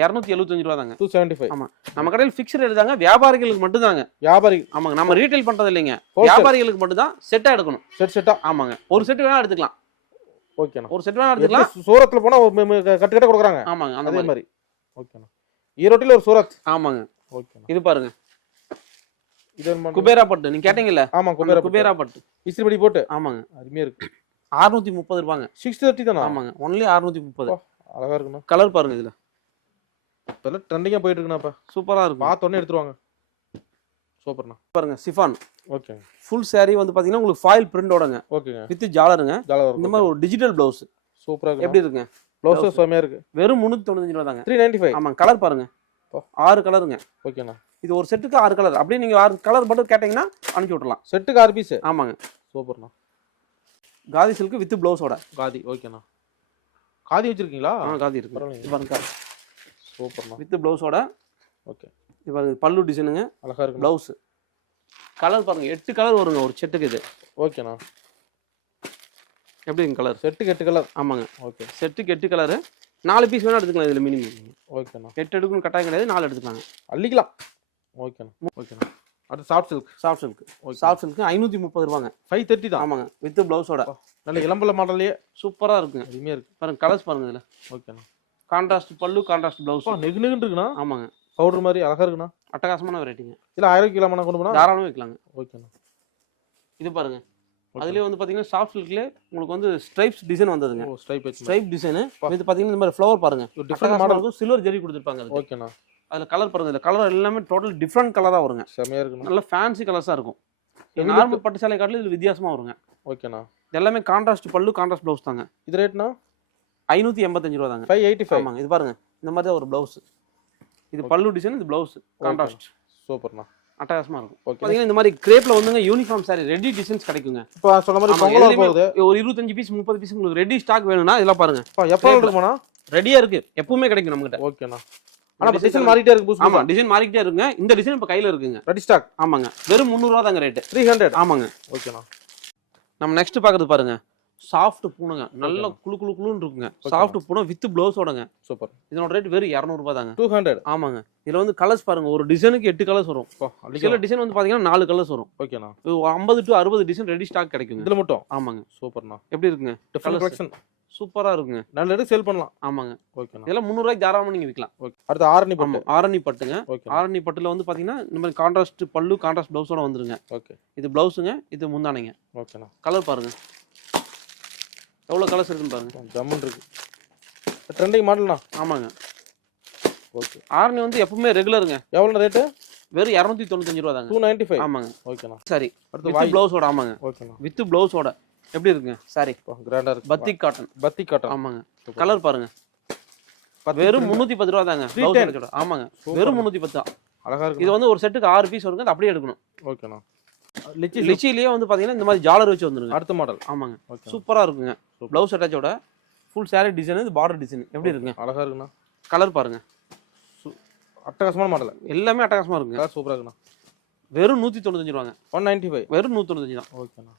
Speaker 3: இரநூத்தி எழுபத்தஞ்சு ரூபா தாங்க
Speaker 2: டூ செவன்ட்டி ஃபைவ்
Speaker 3: ஆமா. நம்ம கடையில் ஃபிக்ஸ்ட் ரேட் தாங்க. வியாபாரிகளுக்கு மட்டும்தாங்க.
Speaker 2: வியாபாரி
Speaker 3: ஆமாங்க. நம்ம ரீட்டைல் பண்றது இல்லைங்க. வியாபாரிகளுக்கு மட்டும் தான் செட்டா எடுக்கணும்.
Speaker 2: செட் செட்டா
Speaker 3: ஆமாங்க. ஒரு செட் வேணா எடுத்துக்கலாம்.
Speaker 2: ஓகேண்ணா.
Speaker 3: ஒரு செட் வேணா எடுத்துக்கலாம்.
Speaker 2: சூரத்தில் போனால் கட்டு கட்ட கொடுக்குறாங்க.
Speaker 3: ஆமாங்க அந்த மாதிரி.
Speaker 2: ஓகேண்ணா. ஈரோட்டில் ஒரு சூரத்.
Speaker 3: ஆமாங்க.
Speaker 2: ஓகேண்ணா.
Speaker 3: இது பாருங்க.
Speaker 2: இது?
Speaker 3: குபேரா பட்டு நீங்க கேட்டீங்கல்ல?
Speaker 2: ஆமா குபேரா
Speaker 3: குபேரா பட்டு.
Speaker 2: இஸ்திரிபடி போட்டு.
Speaker 3: ஆமாங்க.
Speaker 2: அருமையா இருக்கு.
Speaker 3: அறுநூத்தி முப்பது ரூபாங்க.
Speaker 2: சிக்ஸ் தேர்ட்டி தானா?
Speaker 3: ஆமாங்க. ஒன்லி அறுநூத்தி முப்பது.
Speaker 2: அழகா இருக்குண்ணா.
Speaker 3: கலர் பாருங்க இதுல.
Speaker 2: இப்பெல்லாம் ட்ரெண்டிங்காக போயிட்டு இருக்குண்ணா
Speaker 3: சூப்பரா இருக்கும்.
Speaker 2: பார்த்தோன்னே எடுத்துருவாங்க. சூப்பர்ண்ணா.
Speaker 3: பாருங்க சிஃபான்.
Speaker 2: ஓகேங்க
Speaker 3: ஃபுல் saree வந்து பாத்தீங்கன்னா உங்களுக்கு ஃபாயில் பிரிண்டோடங்க
Speaker 2: ஓகேங்க.
Speaker 3: வித் ஜாலருங்க
Speaker 2: ஜாலியாக
Speaker 3: இந்த மாதிரி ஒரு டிஜிட்டல் பிளவுஸ்
Speaker 2: சூப்பராக இருக்கு
Speaker 3: எப்படி இருக்குங்க?
Speaker 2: ப்ளவுஸும் செம்மையாக இருக்கு.
Speaker 3: வெறும் முந்நூத்தி தொண்ணூத்தஞ்சு ரூபா தாங்க.
Speaker 2: த்ரீ நைன்ட்டி ஃபைவ்
Speaker 3: ஆமாங்க கலர் பாருங்க. ஆறு கலருங்க
Speaker 2: ஓகேண்ணா.
Speaker 3: இது ஒரு செட்டுக்கு ஆறு கலர் அப்படியே நீங்க ஆறு கலர் மட்டும் கேட்டீங்கன்னா அனுப்பிச்சு விட்டுலாம்
Speaker 2: செட்டுக்கு ஆறு பீஸ்
Speaker 3: ஆமாங்க.
Speaker 2: சூப்பர்ண்ணா.
Speaker 3: காதி சில்க் வித் பிளவுஸோட
Speaker 2: காதி ஓகேண்ணா. காதி வச்சிருக்கீங்களா?
Speaker 3: ஆ காதி இருக்கு. பாருங்க.
Speaker 2: சூப்பர்ண்ணா.
Speaker 3: வித் பிளவுஸோட
Speaker 2: ஓகே.
Speaker 3: இது பாருங்க பல்லு டிசைனுங்க
Speaker 2: அழகா இருக்கு
Speaker 3: பிளவுஸ் கலர் பாருங்க எட்டு கலர் வருங்க ஒரு செட்டுக்கு இது.
Speaker 2: ஓகேண்ணா.
Speaker 3: எப்படிங்க கலர்
Speaker 2: செட்டுக்கு எட்டு கலர்
Speaker 3: ஆமாங்க.
Speaker 2: ஓகே.
Speaker 3: செட்டுக்கு எட்டு கலரு நாலு பீஸ் வேணா எடுத்துக்கலாம் இதுல மினிமம்
Speaker 2: ஓகேண்ணா.
Speaker 3: எட்டு எடுக்கணும் கட்டாயம் கிடையாது நாலு எடுத்துக்கலாங்க.
Speaker 2: அள்ளிக்கலாம். ஓகேண்ணா. ஓகேண்ணா. அடுத்து soft silk
Speaker 3: soft silk
Speaker 2: okay.
Speaker 3: Soft silk ஐநூத்தி முப்பது ரூபாங்க.
Speaker 2: ஃபைவ் தேர்ட்டி தான்.
Speaker 3: ஆமாங்க. வித் பிளவுஸோட
Speaker 2: நல்ல இளம்பல மாடல்லையே.
Speaker 3: சூப்பரா இருக்குங்க.
Speaker 2: அருமையாக இருக்கு.
Speaker 3: பாருங்க கலர்ஸ் பாருங்க இதுல.
Speaker 2: ஓகேண்ணா.
Speaker 3: கான்ட்ராஸ்ட் பல்லு கான்ட்ராஸ்ட் பிளவுஸ்
Speaker 2: நெகு நெகுன்னு இருக்குண்ணா.
Speaker 3: ஆமாங்க.
Speaker 2: பவுடர் மாதிரி அழகா இருக்குண்ணா.
Speaker 3: அட்டகாசமான வெரைட்டிங்க
Speaker 2: இல்லை ஆயிரம் கிலோ கொண்டு போனா?
Speaker 3: தாராளமாக வைக்கலாங்க.
Speaker 2: ஓகேண்ணா.
Speaker 3: இது பாருங்க. அதுலயே வந்து பாத்தீங்கன்னா சாஃப்ட் சில்க்ல உங்களுக்கு வந்து ஸ்ட்ரைப்ஸ் டிசைன் வந்ததுங்க.
Speaker 2: ஸ்ட்ரைப்
Speaker 3: ஸ்ட்ரைப் டிசைன் இது பாத்தீங்கன்னா இந்த மாதிரி ஃப்ளவர் பாருங்க.
Speaker 2: டிஃப்ரெண்ட் மாடல்
Speaker 3: சில்வர் ஜெரி கொடுத்துருப்பாங்க.
Speaker 2: ஓகேண்ணா.
Speaker 3: அதுல கலர் பாருங்க. இதுல கலர் எல்லாமே டோட்டல் டிஃப்ரெண்ட் கலரா வருங்க.
Speaker 2: செமையா இருக்குண்ணா.
Speaker 3: நல்ல ஃபேன்சி கலர்ஸா இருக்கும். நார்மல் பட்டு சேலை காட்டிலும் இது வித்தியாசமா வருங்க.
Speaker 2: ஓகேண்ணா.
Speaker 3: எல்லாமே கான்ட்ராஸ்ட் பல்லு கான்ட்ராஸ்ட் பிளவுஸ் தாங்க.
Speaker 2: இது ரேட்னா
Speaker 3: ஐநூத்தி எண்பத்தஞ்சு ரூபா தாங்க
Speaker 2: ஃபைவ் எயிட்டி ஃபைவ்
Speaker 3: ஆமாங்க. இது பாருங்க. இந்த மாதிரி ஒரு பிளவுஸ் இது பல்லு டிசைன் இது பிளவுஸ் கான்ட்ராஸ்ட்
Speaker 2: சூப்பர்ண்ணா
Speaker 3: அட்டகாசமா இருக்கும்.
Speaker 2: ஓகே
Speaker 3: பாத்தீங்கன்னா இந்த மாதிரி கிரேப்ல வந்துங்க யூனிஃபார்ம் சாரி ரெடி டிசைன்ஸ் கிடைக்குங்க.
Speaker 2: இப்போ சொன்ன மாதிரி
Speaker 3: ஒரு இருபத்தஞ்சு பீஸ் முப்பது பீஸ் உங்களுக்கு ரெடி ஸ்டாக் வேணும்னா இதெல்லாம் பாருங்க.
Speaker 2: எப்போ இருக்குமாண்ணா
Speaker 3: ரெடியா இருக்கு. எப்பவுமே கிடைக்கும் நம்மகிட்ட.
Speaker 2: ஓகேண்ணா ஆனா டிசைன் மாறிட்டே இருக்கு
Speaker 3: ஆமா டிசைன் மாறிக்கிட்டே இருக்குங்க. இந்த டிசைன் இப்ப கையில இருக்குங்க.
Speaker 2: ரெடி ஸ்டாக்
Speaker 3: ஆமாங்க. வெறும் முந்நூறுவா தாங்க ரேட்டு
Speaker 2: த்ரீ ஹண்ட்ரட்
Speaker 3: ஆமாங்க.
Speaker 2: ஓகேண்ணா
Speaker 3: நம்ம நெக்ஸ்ட் பாக்குறது பாருங்க. சாஃப்ட் பூனைங்க. நல்ல குளு குளு குளுன்னு இருக்குங்க. சாஃப்ட் பூனை வித் பிளவுஸோடங்க
Speaker 2: சூப்பர்.
Speaker 3: இதனோட ரேட் வெறும் இரநூறுபா தாங்க.
Speaker 2: டூ ஹண்ட்ரட்
Speaker 3: ஆமாங்க. இதுல வந்து கலர்ஸ் பாருங்க. ஒரு டிசைனுக்கு எட்டு கலர்ஸ் வரும். சில டிசைன் வந்து பாத்தீங்கன்னா நாலு கலர்ஸ் வரும்.
Speaker 2: ஓகேண்ணா.
Speaker 3: ஐம்பது டு அறுபது டிசைன் ரெடி ஸ்டாக் கிடைக்குங்க.
Speaker 2: இதுல மட்டும்?
Speaker 3: ஆமாங்க.
Speaker 2: சூப்பர்ண்ணா.
Speaker 3: எப்படி இருக்குங்க.
Speaker 2: கலெக்ஷன்
Speaker 3: சூப்பரா இருக்குங்க.
Speaker 2: நல்ல எடுத்து சேல் பண்ணலாம்.
Speaker 3: ஆமாங்க.
Speaker 2: ஓகேண்ணா.
Speaker 3: இதெல்லாம் முந்நூறுவாய்க்கு தாராளமா நீங்க விற்கலாம்
Speaker 2: ஓகே. அடுத்து ஆரணி பட்டு.
Speaker 3: ஆரணி பட்டுங்க.
Speaker 2: ஓகே
Speaker 3: ஆரணி பட்டுல வந்து பாத்தீங்கன்னா இந்த மாதிரி கான்ட்ராஸ்ட் பல்லு கான்ட்ராஸ்ட் பிளவுஸோட வந்துருங்க.
Speaker 2: ஓகே.
Speaker 3: இது பிளவுஸுங்க இது முந்தானைங்க.
Speaker 2: ஓகேண்ணா.
Speaker 3: கலர் பாருங்க. எவ்வளவு கலர்ஸ் இருக்குன்னு பாருங்க.
Speaker 2: ஜம்முன் இருக்கு. ட்ரெண்டிங் மாடல்ண்ணா
Speaker 3: ஆமாங்க.
Speaker 2: ஓகே.
Speaker 3: ஆரணி வந்து எப்பவுமே ரெகுலருங்க
Speaker 2: எவ்வளோ ரேட்டு
Speaker 3: வெறும் இரநூத்தி தொண்ணூத்தஞ்சு ரூபா தாங்க.
Speaker 2: டூ நைன்ட்டி ஃபைவ்
Speaker 3: ஆமாங்க.
Speaker 2: ஓகேண்ணா.
Speaker 3: சரி
Speaker 2: அடுத்து வாய்
Speaker 3: பிளவுஸோட ஆமாங்க.
Speaker 2: ஓகேண்ணா.
Speaker 3: வித் பிளவுஸோட எப்படி இருக்குங்க? சாரி.
Speaker 2: கிராண்டா இருக்கு.
Speaker 3: பத்திக் காட்டன்
Speaker 2: பத்தி காட்டன்
Speaker 3: ஆமாங்க. கலர் பாருங்க. வெறும் முந்நூத்தி பத்து ரூபா தாங்க. ஆமாங்க. வெறும் முந்நூத்தி பத்து தான்.
Speaker 2: அழகா
Speaker 3: இது
Speaker 2: இருக்கு
Speaker 3: வந்து ஒரு செட்டுக்கு ஆறு பீஸ் வருங்க. அது அப்படியே எடுக்கணும்.
Speaker 2: ஓகேண்ணா. லிச்சி
Speaker 3: லிச்சிலேயே வந்து பாத்தீங்கன்னா இந்த மாதிரி ஜாலர் வச்சு வந்துருங்க.
Speaker 2: அடுத்த மாடல்
Speaker 3: ஆமாங்க.
Speaker 2: ஓகே.
Speaker 3: சூப்பரா இருக்குங்க. பிளவுஸ் அட்டாச்சோட ஃபுல் saree டிசைன் இது பார்டர் டிசைன் எப்படி இருக்குங்க?
Speaker 2: அழகா இருக்குண்ணா.
Speaker 3: கலர் பாருங்க.
Speaker 2: அட்டகாசமான மாடல்
Speaker 3: எல்லாமே அட்டகாசமா இருக்குங்க.
Speaker 2: கலர் சூப்பரா இருக்குண்ணா.
Speaker 3: வெறும் நூத்தி தொண்ணூத்தஞ்சு ரூபாங்க.
Speaker 2: ஒன் நைன்ட்டி ஃபைவ்
Speaker 3: வெறும் நூத்தி தொண்ணூத்தஞ்சு தான்.
Speaker 2: ஓகேண்ணா.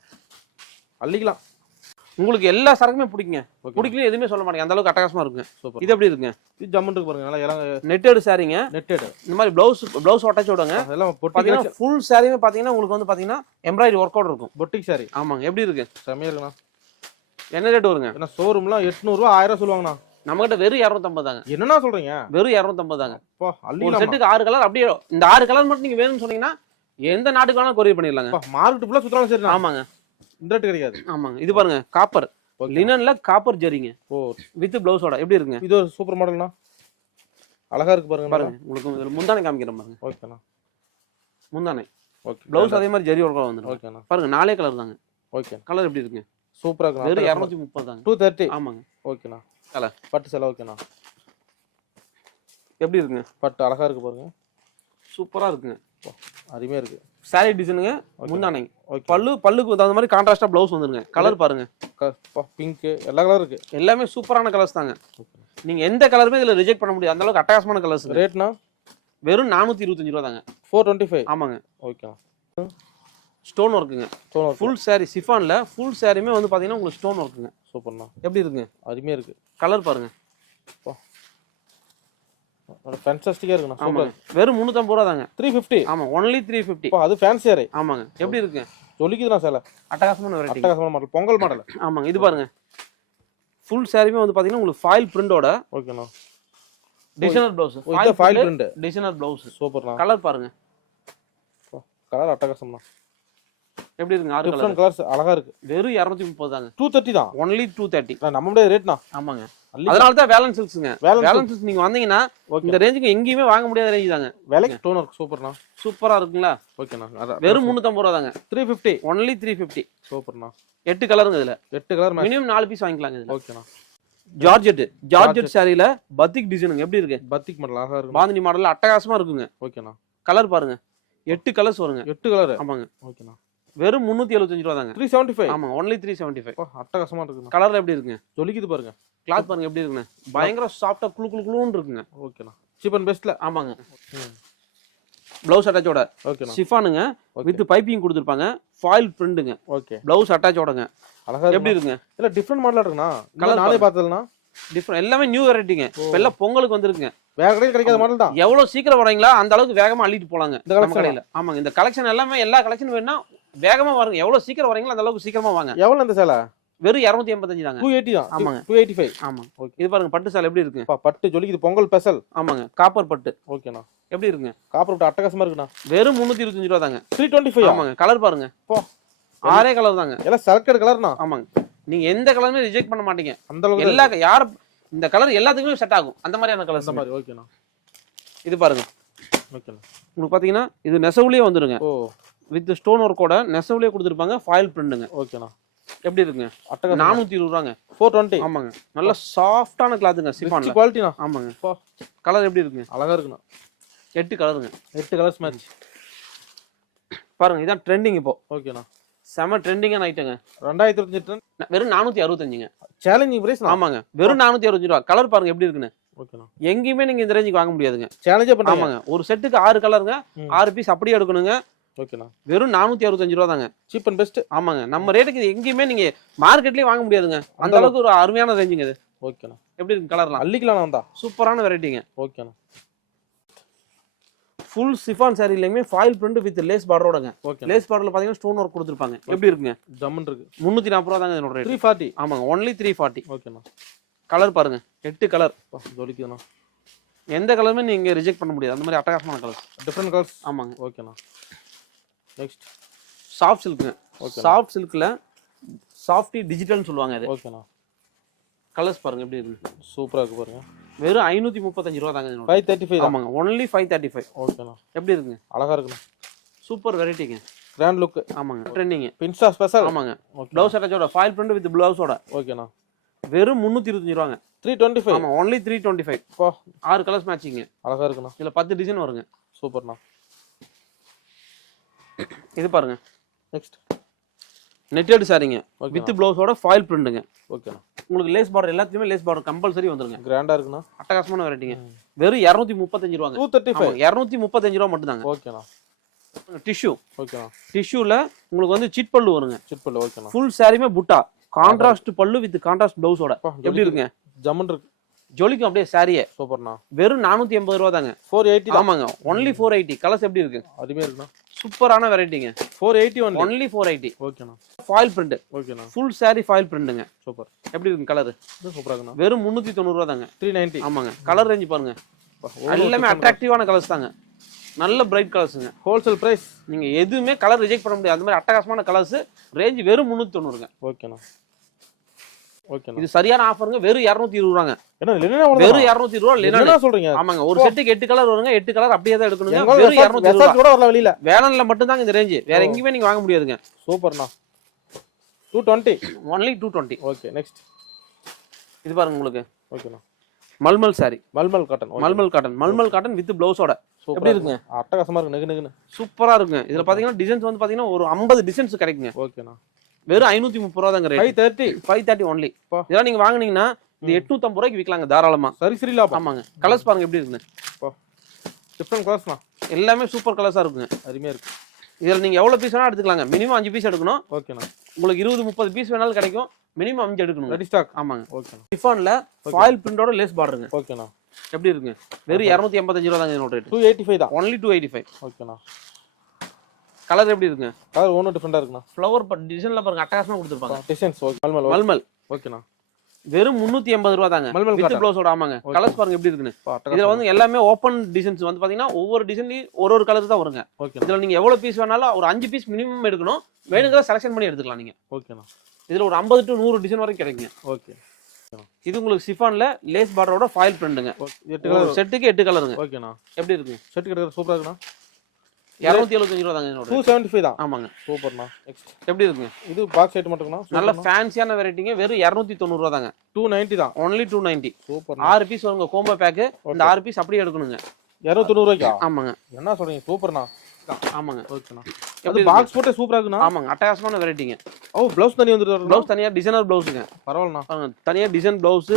Speaker 2: அள்ளிக்கலாம்.
Speaker 3: உங்களுக்கு எல்லா சரக்குமே பிடிக்குங்க. பிடிக்கல எதுவுமே சொல்ல மாட்டேங்க. அந்த அளவுக்கு அட்டகாசமா இருக்குங்க.
Speaker 2: சூப்பர்.
Speaker 3: இது எப்படி இருக்குங்க?
Speaker 2: இது ஜம்முன் இருக்கு பாருங்க. நல்லா இளங்க
Speaker 3: நெட்டட் சாரீங்க
Speaker 2: நெட்டட்
Speaker 3: இந்த மாதிரி பிளவுஸ் பிளவுஸ் அட்டாச்சோடங்க
Speaker 2: அதெல்லாம் பொட்டிக்
Speaker 3: பாத்தீங்கன்னா ஃபுல் சாரியுமே பாத்தீங்கன்னா உங்களுக்கு வந்து பாத்தீங்கன்னா எம்ப்ராய்டரி ஒர்க் அவுட் இருக்கும்.
Speaker 2: பொட்டிக் சாரி
Speaker 3: ஆமாங்க. எப்படி இருக்கு?
Speaker 2: செம்மையா இருக்குண்ணா.
Speaker 3: என்ன ரேட் வருங்க?
Speaker 2: ஏன்னா ஷோரூம்லாம் எட்நூறுவா ஆயிரம் சொல்லுவாங்கண்ணா.
Speaker 3: நம்மகிட்ட வெறும் இரநூத்தம்பது தாங்க.
Speaker 2: என்னண்ணா சொல்றீங்க?
Speaker 3: வெறும் இரநூத்தம்பது தாங்க. ஒரு செட்டுக்கு ஆறு கலர் அப்படியே இந்த ஆறு கலர் மட்டும் நீங்க வேணும்னு சொன்னீங்கன்னா எந்த நாட்டுக்கு வேணாலும் கொரியர் பண்ணிடலாங்க.
Speaker 2: மார்க்கெட் ஃபுல்லா சுத்தலாம் சரி
Speaker 3: ஆமாங்க.
Speaker 2: இந்த ரேட் கிடைக்காது.
Speaker 3: ஆமாங்க. இது பாருங்க காப்பர். லினன்ல காப்பர் ஜரிங்க.
Speaker 2: ஓ.
Speaker 3: வித் பிளவுஸோட எப்படி இருக்குங்க?
Speaker 2: இது ஒரு சூப்பர் மாடல்ண்ணா அழகா இருக்கு பாருங்க
Speaker 3: பாருங்க உங்களுக்கு இதுல முந்தானை காமிக்கிறேன் பாருங்க.
Speaker 2: ஓகேண்ணா
Speaker 3: முந்தானை.
Speaker 2: ஓகே
Speaker 3: பிளவுஸ் அதே மாதிரி ஜரி ஒர்க் வந்துடும்.
Speaker 2: ஓகேண்ணா
Speaker 3: பாருங்க நாலே கலர் தாங்க.
Speaker 2: ஓகே
Speaker 3: கலர் எப்படி இருக்குங்க?
Speaker 2: சூப்பரா
Speaker 3: வெறும்
Speaker 2: இருக்குண்ணா
Speaker 3: இரநூத்தி முப்பது தாங்க.
Speaker 2: டூ தேர்ட்டி
Speaker 3: ஆமாங்க.
Speaker 2: ஓகேண்ணா
Speaker 3: Colour.
Speaker 2: பட்டு செலவு ஓகேண்ணா
Speaker 3: எப்படி இருக்குங்க?
Speaker 2: பட்டு அழகா இருக்கு பாருங்க.
Speaker 3: சூப்பரா இருக்குங்க.
Speaker 2: அருமையா இருக்கு.
Speaker 3: சாரி டிசைனுங்க முந்தானை
Speaker 2: ஓகே
Speaker 3: பல்லு பல்லுக்கு தகுந்த மாதிரி கான்ட்ராஸ்டா பிளவுஸ் வந்துருங்க. கலர் பாருங்க.
Speaker 2: பிங்க் எல்லா கலரும் இருக்கு.
Speaker 3: எல்லாமே சூப்பரான கலர்ஸ் தாங்க. நீங்க எந்த கலருமே இதுல ரிஜெக்ட் பண்ண முடியாது. அந்த அளவுக்கு அட்டகாசமான கலர்ஸ்
Speaker 2: ரேட்னா
Speaker 3: வெறும் நானூத்தி இருபத்தஞ்சு ரூபா தாங்க.
Speaker 2: ஃபோர் டுவெண்ட்டி ஃபைவ்
Speaker 3: ஆமாங்க
Speaker 2: ஓகேண்ணா
Speaker 3: ஸ்டோன் ஒர்க்குங்க
Speaker 2: ஃபுல்
Speaker 3: saree சிஃபான்ல ஃபுல் சாரியுமே வந்து பாத்தீங்கன்னா உங்களுக்கு ஸ்டோன் ஒர்க்குங்க
Speaker 2: சூப்பர்ண்ணா
Speaker 3: எப்படி இருக்குங்க?
Speaker 2: அருமையா இருக்கு.
Speaker 3: கலர் பாருங்க.
Speaker 2: ஃபேன்டாஸ்டிக்கா இருக்குண்ணா சூப்பர்
Speaker 3: வெறும் முந்நூற்றம்பது ரூபா தாங்க.
Speaker 2: த்ரீ ஃபிஃப்டி
Speaker 3: ஆமா ஒன்லி த்ரீ ஃபிஃப்டி
Speaker 2: அது ஃபேன்சியரே
Speaker 3: ஆமாங்க. எப்படி இருக்குங்க
Speaker 2: ஜொலிக்குதுண்ணா சேலை.
Speaker 3: அட்டகாசமான வெரைட்டி
Speaker 2: அட்டகாசமான மாடல் பொங்கல் மாடல்
Speaker 3: ஆமாங்க இது பாருங்க. ஃபுல் சாரியுமே வந்து பாத்தீங்கன்னா உங்களுக்கு ஃபாயில் பிரிண்டோட
Speaker 2: ஓகேண்ணா
Speaker 3: டிசைனர் பிளவுஸ்
Speaker 2: இது ஃபாயில் பிரிண்ட்
Speaker 3: டிசைனர் பிளவுஸ்
Speaker 2: சூப்பர்ண்ணா
Speaker 3: கலர் பாருங்க.
Speaker 2: கலர் அட்டகாசம்ண்ணா
Speaker 3: எப்படி இருக்குங்க? ஆறு
Speaker 2: கலர்ஸ் அழகா இருக்கு.
Speaker 3: வெறும் இரநூத்தி முப்பது தாங்க.
Speaker 2: டூ தேர்ட்டி தான்.
Speaker 3: ஒன்லி டூ தேர்ட்டி
Speaker 2: அண்ணா, நம்ம முடியாத ரேட்ண்ணா
Speaker 3: ஆமாங்க. அதனால தான் வேலன் சில்க்ஸுங்க. வேலன் சில்க்ஸ் நீங்க வந்தீங்கன்னா இந்த ரேஞ்சுக்கு எங்கேயுமே வாங்க முடியாத ரேஞ்ச் தாங்க.
Speaker 2: விலைக்கு டோன் இருக்கு சூப்பர்ண்ணா.
Speaker 3: சூப்பரா இருக்குங்களா?
Speaker 2: ஓகேண்ணா
Speaker 3: வெறும் முந்நூற்றம்பது ரூபா தாங்க.
Speaker 2: Three fifty.
Speaker 3: Only three fifty
Speaker 2: சூப்பர்ண்ணா.
Speaker 3: எட்டு கலருங்க இதுல.
Speaker 2: எட்டு கலர்
Speaker 3: மினிமம் நாலு பீஸ் வாங்கிக்கலாங்க இதுல.
Speaker 2: ஓகேண்ணா.
Speaker 3: ஜார்ஜெட் ஜார்ஜெட் சாரியில பத்திக் டிசைனுங்க எப்படி இருக்கு?
Speaker 2: பத்திக் மாடல் அழகா இருக்கு
Speaker 3: பாந்தினி மாடல்ல அட்டகாசமா இருக்குங்க.
Speaker 2: ஓகேண்ணா.
Speaker 3: கலர் பாருங்க. எட்டு கலர்ஸ் வருங்க.
Speaker 2: எட்டு கலர்
Speaker 3: ஆமாங்க.
Speaker 2: ஓகேண்ணா.
Speaker 3: வெறும் முந்நூத்தி எழுபத்தஞ்சு ரூபா தாங்க.
Speaker 2: த்ரீ செவன்ட்டி ஃபைவ்
Speaker 3: ஆமாங்க ஒன்லி த்ரீ செவன்டி ஃபைவ்
Speaker 2: அட்டகாசமா இருக்குண்ணா.
Speaker 3: கலர்ல எப்படி இருக்குங்க?
Speaker 2: ஜொலிக்குது பாருங்க.
Speaker 3: கிளாத் பாருங்க எப்படி இருக்குங்க பயங்கர சாஃப்டா குளு குளு குளுன்னு இருக்குங்க.
Speaker 2: ஓகேண்ணா சீப் அண்ட் பெஸ்ட்ல
Speaker 3: ஆமாங்க. பிளவுஸ் அட்டாச்சோட
Speaker 2: ஓகேண்ணா
Speaker 3: ஷிஃபானுங்க. வித் பைப்பிங் கொடுத்துருப்பாங்க. ஃபாயில் பிரிண்ட்டுங்க
Speaker 2: ஓகே
Speaker 3: பிளவுஸ் அட்டாச்சோடங்க
Speaker 2: அழகா
Speaker 3: எப்படி
Speaker 2: இருக்கு
Speaker 3: இருக்குங்க?
Speaker 2: இல்ல டிஃப்ரெண்ட் மாடலா இருக்குண்ணா? கலர் நானே பார்த்ததுண்ணா
Speaker 3: டிஃப்ரெண்ட் எல்லாமே நியூ வெரைட்டிங்க எல்லாம் பொங்கலுக்கு வந்திருக்குங்க.
Speaker 2: வேற கடையில் கிடைக்காத மாடல் தான்?
Speaker 3: எவ்வளவு சீக்கிரம் வரீங்களா அந்த அளவுக்கு வேகமா அள்ளிட்டு போலாங்க
Speaker 2: இந்த
Speaker 3: கடையில. ஆமாங்க. இந்த கலெக்ஷன் எல்லாமே எல்லா கலெக்ஷன் வேணும்னா வேகமா வருங்க எவ்வளவு சீக்கிரம் வரீங்களோ அந்த அளவுக்கு சீக்கிரமா வாங்க.
Speaker 2: எவ்வளவு இந்த சேலை?
Speaker 3: வெறும் இரநூத்தி எண்பத்தஞ்சு தாங்க.
Speaker 2: டூ எயிட்டி தான்
Speaker 3: ஆமாங்க.
Speaker 2: டூ எயிட்டி ஃபைவ்
Speaker 3: ஆமாங்க
Speaker 2: Okay.
Speaker 3: இது பாருங்க பட்டு சாலை எப்படி இருக்குங்க?
Speaker 2: பட்டு ஜொலிக்குது. பொங்கல் ஸ்பெஷல்.
Speaker 3: ஆமாங்க. காப்பர் பட்டு.
Speaker 2: ஓகேண்ணா.
Speaker 3: எப்படி இருக்குங்க?
Speaker 2: காப்பர் விட்டு அட்டகாசமா இருக்குண்ணா.
Speaker 3: வெறும் முந்நூத்தி இருபத்தஞ்சு ரூபா தாங்க.
Speaker 2: த்ரீ டுவெண்ட்டி ஃபைவ்
Speaker 3: ஆமாங்க. கலர் பாருங்க.
Speaker 2: போ.
Speaker 3: ஆறே கலர் தாங்க.
Speaker 2: எல்லாம் செலக்டட் கலர்ண்ணா
Speaker 3: ஆமாங்க. நீங்க எந்த கலருமே ரிஜெக்ட் பண்ண மாட்டீங்க.
Speaker 2: அந்த அளவுக்கு
Speaker 3: எல்லா யார் இந்த கலர் எல்லாத்துக்குமே செட் ஆகும். அந்த மாதிரியான
Speaker 2: அந்த
Speaker 3: கலர்ஸ்
Speaker 2: மாதிரி ஓகேண்ணா
Speaker 3: இது பாருங்க.
Speaker 2: ஓகேண்ணா
Speaker 3: உங்களுக்கு பாத்தீங்கன்னா இது நெசவுலயே வந்துருங்க.
Speaker 2: ஓ.
Speaker 3: வித் ஸ்டோன் ஒர்க்கோட நெசவுலயே கொடுத்துருப்பாங்க ஃபாயில் பிரிண்ட்டுங்க
Speaker 2: ஓகேண்ணா
Speaker 3: எப்படி இருக்குங்க?
Speaker 2: அட்டகாசம்
Speaker 3: நானூத்தி இருபது ரூபாங்க.
Speaker 2: ஃபோர் டுவெண்ட்டி
Speaker 3: ஆமாங்க. நல்ல சாஃப்டான கிளாத்துங்க சிஃபான்ல.
Speaker 2: குவாலிட்டிண்ணா
Speaker 3: ஆமாங்க.
Speaker 2: போ.
Speaker 3: கலர் எப்படி இருக்குங்க?
Speaker 2: அழகா இருக்குண்ணா
Speaker 3: எட்டு கலருங்க
Speaker 2: எட்டு கலர்ஸ் மேட்ச்
Speaker 3: பாருங்க இதான் ட்ரெண்டிங் இப்போ.
Speaker 2: ஓகேண்ணா
Speaker 3: செம ட்ரெண்டிங்கான ஐட்டங்க
Speaker 2: ரெண்டாயிரத்தி இருபத்தஞ்சு
Speaker 3: வெறும் நானூத்தி அறுபத்தஞ்சுங்க.
Speaker 2: சேலஞ்சிங் பிரைஸ்
Speaker 3: ஆமாங்க. வெறும் நானூத்தி அறுபத்தஞ்சு ரூபா. கலர் பாருங்க எப்படி இருக்குன்னு.
Speaker 2: ஓகேண்ணா
Speaker 3: எங்கேயுமே நீங்க இந்த ரேஞ்சுக்கு வாங்க முடியாதுங்க.
Speaker 2: சேலஞ்சே பண்ணுறாங்க
Speaker 3: ஆமாங்க. ஒரு செட்டுக்கு ஆறு கலருங்க. ஆறு பீஸ் அப்படியே எடுக்கணுங்க.
Speaker 2: ஓகேண்ணா
Speaker 3: வெறும் நானூத்தி அறுபத்தஞ்சு ரூபா தாங்க
Speaker 2: சீப் அண்ட் பெஸ்ட்
Speaker 3: ஆமாங்க. நம்ம ரேட்டுக்கு இது எங்கேயுமே நீங்க மார்க்கெட்லயே வாங்க முடியாதுங்க. அந்த அளவுக்கு ஒரு அருமையான ரேஞ்சுங்க இது.
Speaker 2: ஓகேண்ணா
Speaker 3: எப்படி இருக்கு கலர்லாம்
Speaker 2: அள்ளிக்கலாம் வந்தா
Speaker 3: சூப்பரான வெரைட்டிங்க
Speaker 2: ஓகேண்ணா
Speaker 3: ஃபுல் சிஃபான் சாரிலையுமே ஃபாயில் பிரிண்ட் வித் லேஸ் பார்டரோடங்க
Speaker 2: ஓகே
Speaker 3: லேஸ் பார்டர்ல பாத்தீங்கன்னா ஸ்டோன் ஒர்க் கொடுத்துருப்பாங்க. எப்படி இருக்குங்க?
Speaker 2: ஜம்மன் இருக்கு.
Speaker 3: முந்நூத்தி நாற்பது ரூபா தாங்க ரேட்
Speaker 2: த்ரீ ஃபார்ட்டி
Speaker 3: ஆமாங்க. ஒன்லி த்ரீ ஃபார்ட்டி
Speaker 2: ஓகேண்ணா
Speaker 3: கலர் பாருங்க. எட்டு கலர்
Speaker 2: ஜொலிக்குதுண்ணா.
Speaker 3: எந்த கலருமே நீங்க ரிஜெக்ட் பண்ண முடியாது. அந்த மாதிரி அட்டகாசமான கலர்
Speaker 2: டிஃப்ரெண்ட் கலர்ஸ்
Speaker 3: ஆமாங்க.
Speaker 2: ஓகேண்ணா நெக்ஸ்ட்
Speaker 3: சாஃப்ட் சில்க்குங்க. சாஃப்ட் சில்க்ல சாஃப்டி டிஜிட்டல்னு சொல்லுவாங்க இது
Speaker 2: ஓகேண்ணா
Speaker 3: கலர்ஸ் பாருங்க எப்படி இருக்கு.
Speaker 2: சூப்பரா இருக்கு பாருங்க.
Speaker 3: வெறும் ஐநூத்தி முப்பத்தஞ்சு ரூபா தாங்க
Speaker 2: ஃபைவ் தேர்ட்டி ஃபைவ்
Speaker 3: ஆமாங்க. ஒன்லி ஃபைவ் தேர்ட்டி ஃபைவ்
Speaker 2: ஓகேண்ணா
Speaker 3: எப்படி இருக்குங்க?
Speaker 2: அழகா இருக்குண்ணா.
Speaker 3: சூப்பர் வெரைட்டிங்க
Speaker 2: கிராண்ட் லுக்
Speaker 3: ஆமாங்க. ட்ரெண்டிங்க
Speaker 2: பின்ஸ்டா ஸ்பெஷல்
Speaker 3: ஆமாங்க. பிளவுஸ் அட்டாச்சோட ஃபாயில் பிரிண்ட் வித் பிளவுஸோட
Speaker 2: ஓகேண்ணா
Speaker 3: வெறும் முந்நூத்தி இருபத்தஞ்சு ரூபாங்க.
Speaker 2: த்ரீ டுவெண்ட்டி ஃபைவ்
Speaker 3: ஆமா ஒன்லி த்ரீ டுவெண்ட்டி ஃபைவ் ஆறு கலர்ஸ் மேட்சிங்க
Speaker 2: அழகா இருக்குண்ணா.
Speaker 3: இதுல பத்து டிசைன் வருங்க.
Speaker 2: சூப்பர்ண்ணா
Speaker 3: இது பாருங்க.
Speaker 2: நெக்ஸ்ட்
Speaker 3: நெட்டட் சாரிங்க வித் பிளவுஸோட ஃபாயில் பிரிண்ட்டுங்க
Speaker 2: ஓகேண்ணா
Speaker 3: உங்களுக்கு லேஸ் பார்டர் எல்லாத்துலயுமே லேஸ் பார்டர் கம்பல்சரி வந்துருங்க.
Speaker 2: கிராண்டா இருக்குண்ணா.
Speaker 3: அட்டகாசமான வெரைட்டிங்க வெறும் இரநூத்தி முப்பத்தஞ்சு ரூபாங்க.
Speaker 2: டூ தேர்ட்டி ஃபைவ்
Speaker 3: இரநூத்தி முப்பத்தஞ்சு ரூபா மட்டும் தாங்க
Speaker 2: ஓகேண்ணா
Speaker 3: டிஷ்யூ
Speaker 2: ஓகேண்ணா
Speaker 3: டிஷ்யூல உங்களுக்கு வந்து சிட் பல்லு வருங்க.
Speaker 2: சிற்பல் ஓகேண்ணா
Speaker 3: ஃபுல் சாரியுமே புட்டா. கான்ட்ராஸ்ட் பல்லு வித் கான்ட்ராஸ்ட் பிளவுஸோட எப்படி இருக்குங்க?
Speaker 2: ஜம்மன் இருக்கு.
Speaker 3: ஜொலிக்கும் அப்படியே சாரியே
Speaker 2: சூப்பர்ண்ணா
Speaker 3: வெறும் நானூத்தி எண்பது ரூபா தாங்க
Speaker 2: ஃபோர் எயிட்டி
Speaker 3: ஆமாங்க. ஒன்லி ஃபோர் எயிட்டி கலர்ஸ் எப்படி இருக்கு?
Speaker 2: அருமையா இருக்குண்ணா.
Speaker 3: சூப்பரான வெரைட்டிங்க
Speaker 2: four eighty only
Speaker 3: only four eighty
Speaker 2: ஓகேண்ணா
Speaker 3: ஃபாயில் பிரிண்ட்
Speaker 2: ஓகேண்ணா
Speaker 3: ஃபுல் சாரி ஃபாயில் பிரிண்ட்டுங்க
Speaker 2: சூப்பர்.
Speaker 3: எப்படி இருக்கு கலர்
Speaker 2: இது சூப்பரா இருக்குண்ணா
Speaker 3: வெறும் முந்நூத்தி தொண்ணூறு ரூபா தாங்க.
Speaker 2: த்ரீ நைன்ட்டி
Speaker 3: ஆமாங்க. கலர் ரேஞ்ச் பாருங்க. எல்லாமே அட்ராக்டிவான கலர்ஸ் தாங்க. நல்ல பிரைட் கலர்ஸுங்க
Speaker 2: ஹோல்சேல் பிரைஸ்
Speaker 3: நீங்க எதுவுமே கலர் ரிஜெக்ட் பண்ண முடியாது. அந்த மாதிரி அட்டகாசமான கலர்ஸ் ரேஞ்ச் வெறும் முந்நூத்தி தொண்ணூறுங்க.
Speaker 2: ஓகேண்ணா
Speaker 3: இது சரியான ஆஃபருங்க வெறும் இரநூத்தி இருபது ரூபாங்க. வெறும் இரநூத்தி இருபது லினன்
Speaker 2: சொல்றீங்க?
Speaker 3: ஆமாங்க ஒரு செட்டுக்கு எட்டு கலர் வருங்க எட்டு கலர் அப்படியே தான் எடுக்கணுங்க.
Speaker 2: எங்க
Speaker 3: வெறும் இரநூத்தி இருபது ரூபா.
Speaker 2: கூட வரல வெளியில.
Speaker 3: வேலன்ல மட்டும் தாங்க இந்த ரேஞ்ச் வேற எங்கேயுமே நீங்க வாங்க முடியாதுங்க.
Speaker 2: சூப்பர்ண்ணா. Two twenty
Speaker 3: only two twenty
Speaker 2: okay next
Speaker 3: இது பாருங்க உங்களுக்கு.
Speaker 2: ஓகேண்ணா.
Speaker 3: Mulmul sari
Speaker 2: mulmul cotton
Speaker 3: mulmul cotton mulmul cotton with பிளவுஸோட எப்படி இருக்குங்க?
Speaker 2: அட்டகாசமா இருக்கு நெகு நெகுன்னு.
Speaker 3: சூப்பரா இருக்குங்க. இதுல பாத்தீங்கன்னா டிசைன்ஸ் வந்து பாத்தீங்கன்னா ஒரு ஐம்பது டிசைன்ஸ் கிடைக்குங்க.
Speaker 2: ஓகேண்ணா.
Speaker 3: வெறும் ஐநூத்தி முப்பது ரூபா தாங்க
Speaker 2: five
Speaker 3: rate
Speaker 2: thirty
Speaker 3: five thirty only. இதெல்லாம் நீங்க வாங்குனீங்கன்னா இது எட்நூத்தம்பது ரூபாய்க்கு விற்கலாங்க தாராளமா.
Speaker 2: சரி சரி
Speaker 3: ஆமாங்க. கலர்ஸ் பாருங்க எப்படி இருக்குங்க
Speaker 2: டிஃப்ரெண்ட் கலர்ஸ்ண்ணா
Speaker 3: எல்லாமே சூப்பர் கலர்ஸா இருக்குங்க.
Speaker 2: அருமையா இருக்கு.
Speaker 3: இதுல நீங்க எவ்வளவு பீஸ் வேணா எடுத்துக்கலாங்க. மினிமம் அஞ்சு பீஸ் எடுக்கணும்.
Speaker 2: ஓகேண்ணா
Speaker 3: உங்களுக்கு இருபது முப்பது பீஸ் வேணாலும் கிடைக்கும். மினிமம் அஞ்சு எடுக்கணும்
Speaker 2: ரெடி ஸ்டாக்
Speaker 3: ஆமாங்க.
Speaker 2: ஓகேண்ணா
Speaker 3: டிஃபான்ல ஃபாயில் பிரிண்டோட லேஸ் பார்டருங்க
Speaker 2: ஓகேண்ணா
Speaker 3: எப்படி இருக்குங்க? வெறும் இரநூத்தி எண்பத்தஞ்சு ரூபா தாங்க இதனோட ரேட்
Speaker 2: டூ எயிட்டி ஃபைவ் தான்.
Speaker 3: ஒன்லி டூ எயிட்டி ஃபைவ்
Speaker 2: ஓகேண்ணா
Speaker 3: கலர் எப்படி இருக்குங்க?
Speaker 2: கலர் ஒன்றும் டிஃப்ரெண்டாக இருக்குண்ணா.
Speaker 3: ஃப்ளவர் டிசைன்ல பாருங்க அட்டகாசமா கொடுத்துருப்பாங்க.
Speaker 2: டிசைன்ஸ் ஓகே மல்மல்
Speaker 3: மல்மல்
Speaker 2: ஓகேண்ணா.
Speaker 3: வெறும் முந்நூத்தி எண்பது ரூபா தாங்க.
Speaker 2: மல்மல்
Speaker 3: வித் ப்ளவுஸோட ஆமாங்க. கலர்ஸ் பாருங்க எப்படி இருக்குன்னு. இதுல வந்து எல்லாமே ஓப்பன் டிசைன்ஸ் வந்து பாத்தீங்கன்னா ஒவ்வொரு டிசைன்லயும் ஒரு ஒரு கலர் தான் வருங்க.
Speaker 2: ஓகேண்ணா
Speaker 3: இதுல நீங்க எவ்வளவு பீஸ் வேணாலும் ஒரு அஞ்சு பீஸ் மினிமம் எடுக்கணும். வேணுங்கிற செலக்ஷன் பண்ணி எடுத்துக்கலாம் நீங்க.
Speaker 2: ஓகேண்ணா.
Speaker 3: இதுல ஒரு ஐம்பது டு நூறு டிசைன் வரைக்கும் கிடைக்குங்க.
Speaker 2: ஓகே
Speaker 3: இது உங்களுக்கு சிஃபான்ல லேஸ் பார்டரோட ஃபாயில் பிரிண்ட்டுங்க
Speaker 2: ஓகே எட்டு கலர்
Speaker 3: செட்டுக்கு எட்டு கலருங்க
Speaker 2: ஓகேண்ணா.
Speaker 3: எப்படி இருக்குங்க?
Speaker 2: ஷர்ட் கிட்ட சூப்பராக இருக்குண்ணா.
Speaker 3: இரநூத்தி எழுபத்தஞ்சு ரூபா தாங்க
Speaker 2: டூ செவன்ட்டி ஃபைவ் தான்.
Speaker 3: ஆமாங்க.
Speaker 2: சூப்பர்ண்ணா நெக்ஸ்ட்
Speaker 3: எப்படி இருக்குங்க?
Speaker 2: இது பாக்ஸ் ஐட்டம் மட்டும்ண்ணா
Speaker 3: நல்ல ஃபேன்சியான வெரைட்டிங்க வெறும் இரநூத்தி தொண்ணூறு ரூபா தாங்க
Speaker 2: டூ நைன்ட்டி தான்.
Speaker 3: ஒன்லி டூ நைன்டி
Speaker 2: சூப்பர்
Speaker 3: ஆறு பீஸ் வருங்க கோம்போ பேக்கு இந்த ஆறு பீஸ் அப்படியே எடுக்கணுங்க.
Speaker 2: இரநூத்தி தொண்ணூறுவாய்க்கா
Speaker 3: ஆமாங்க.
Speaker 2: என்ன சொல்றீங்க? சூப்பர்ண்ணா
Speaker 3: ஆமாங்க.
Speaker 2: ஓகேண்ணா
Speaker 3: எப்படி?
Speaker 2: பாக்ஸ் போட்டே சூப்பரா இருக்குண்ணா?
Speaker 3: ஆமாங்க அட்டகாசமான வெரைட்டிங்க
Speaker 2: ஓ ப்ளவுஸ் தனி வந்துட்டு
Speaker 3: ப்ளவுஸ் தனியா டிசைனர் ப்ளவுஸுங்க
Speaker 2: பரவாயில்லண்ணா.
Speaker 3: பாருங்க தனியா design blouse.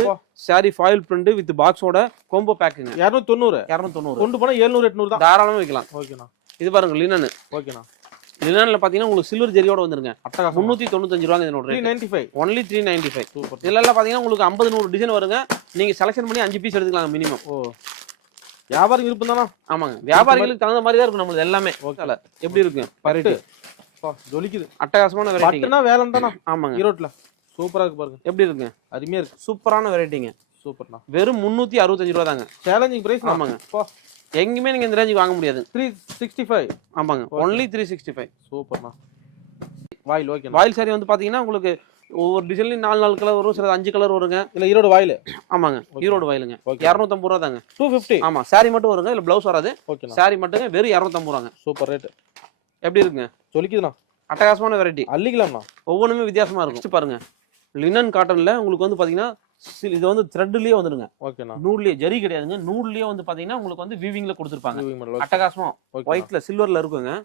Speaker 3: Sari foil print with பாக்ஸோட கோம்போ பேக்குங்க
Speaker 2: இரநூத்தி தொண்ணூறு.
Speaker 3: இரநூத்தி தொண்ணூறு.
Speaker 2: கொண்டு போனா எழுநூறு எட்நூறு தான்.
Speaker 3: தாராளமா வைக்கலாம்.
Speaker 2: ஓகேண்ணா.
Speaker 3: இது பாருங்க லினன்
Speaker 2: ஓகேண்ணா
Speaker 3: லினன்ல பாத்தீங்கன்னா உங்களுக்கு சில்வர் ஜெரியோட வந்துருங்க.
Speaker 2: அட்டகாசம்.
Speaker 3: முந்நூத்தி தொண்ணூத்தஞ்சு ரூபாங்க இதனோட
Speaker 2: three ninety five
Speaker 3: only three ninety five
Speaker 2: super
Speaker 3: இதுல எல்லாம் பாத்தீங்கன்னா உங்களுக்கு ஐம்பது நூறு டிசைன் வருங்க. நீங்க செலக்ஷன் பண்ணி அஞ்சு பீஸ் எடுத்துக்கலாம் மினிமம்
Speaker 2: ஓ. வியாபாரம் விருப்பம் தானா?
Speaker 3: ஆமாங்க. வியாபாரிகளுக்கு தகுந்த மாதிரி தான் இருக்கும் நம்மளது எல்லாமே.
Speaker 2: ஓகே
Speaker 3: எப்படி இருக்கு?
Speaker 2: பட்டு பா, ஜொலிக்குது.
Speaker 3: அட்டகாசமான வெரைட்டிங்க
Speaker 2: பட்டுனா வேலை தானா?
Speaker 3: ஆமாங்க.
Speaker 2: ஈரோட்ல. சூப்பரா இருக்கு பாருங்க.
Speaker 3: எப்படி இருக்குங்க?
Speaker 2: அருமையா இருக்கு.
Speaker 3: சூப்பரான வெரைட்டிங்க
Speaker 2: சூப்பர்ண்ணா.
Speaker 3: வெறும் முந்நூத்தி அறுபத்தஞ்சு ரூபா தாங்க
Speaker 2: சேலஞ்சிங் பிரைஸ்
Speaker 3: ஆமாங்க. எங்கேயுமே நீங்க இந்த ரேஞ்சுக்கு வாங்க முடியாது.
Speaker 2: த்ரீ சிக்ஸ்டி ஃபைவ்
Speaker 3: ஆமாங்க. ஒன்லி த்ரீ சிக்ஸ்டி ஃபைவ்
Speaker 2: சூப்பர்ண்ணா. வாயில் ஓகேண்ணா
Speaker 3: வாயில் சாரி வந்து பாத்தீங்கன்னா உங்களுக்கு ஒவ்வொரு டிசைன்லயும் நாலு நாலு கலர் வரும். சில அஞ்சு கலர் வருங்க.
Speaker 2: இல்ல ஈரோடு வாயில்.
Speaker 3: ஆமாங்க. ஈரோடு வாயிலுங்க.
Speaker 2: ஓகே
Speaker 3: இரநூத்தம்பது ரூபா தாங்க.
Speaker 2: டூ ஃபிஃப்டி
Speaker 3: ஆமா. சாரி மட்டும் வருங்க. இல்ல பிளவுஸ் வராது.
Speaker 2: ஓகேண்ணா
Speaker 3: சாரி மட்டுங்க. வெறும் இரநூத்தம்பது ரூபாங்க.
Speaker 2: சூப்பர் ரேட்
Speaker 3: எப்படி இருக்குங்க?
Speaker 2: ஜொலிக்குதுண்ணா
Speaker 3: அட்டகாசமான வெரைட்டி
Speaker 2: அள்ளிக்கலாம்ண்ணா.
Speaker 3: ஒவ்வொன்றுமே வித்தியாசமா இருக்கும். பாருங்க. லினன் காட்டன்ல உங்களுக்கு வந்து பாத்தீங்கன்னா சி- இது வந்து த்ரெட்லயே வந்துருங்க.
Speaker 2: ஓகேண்ணா.
Speaker 3: நூல்லயே ஜரி கிடையாதுங்க. நூல்லயே வந்து பாத்தீங்கன்னா உங்களுக்கு வந்து வீவிங்ல கொடுத்துருப்பாங்க. அட்டகாசமா. ஒயிட்ல சில்வர்ல இருக்குங்க.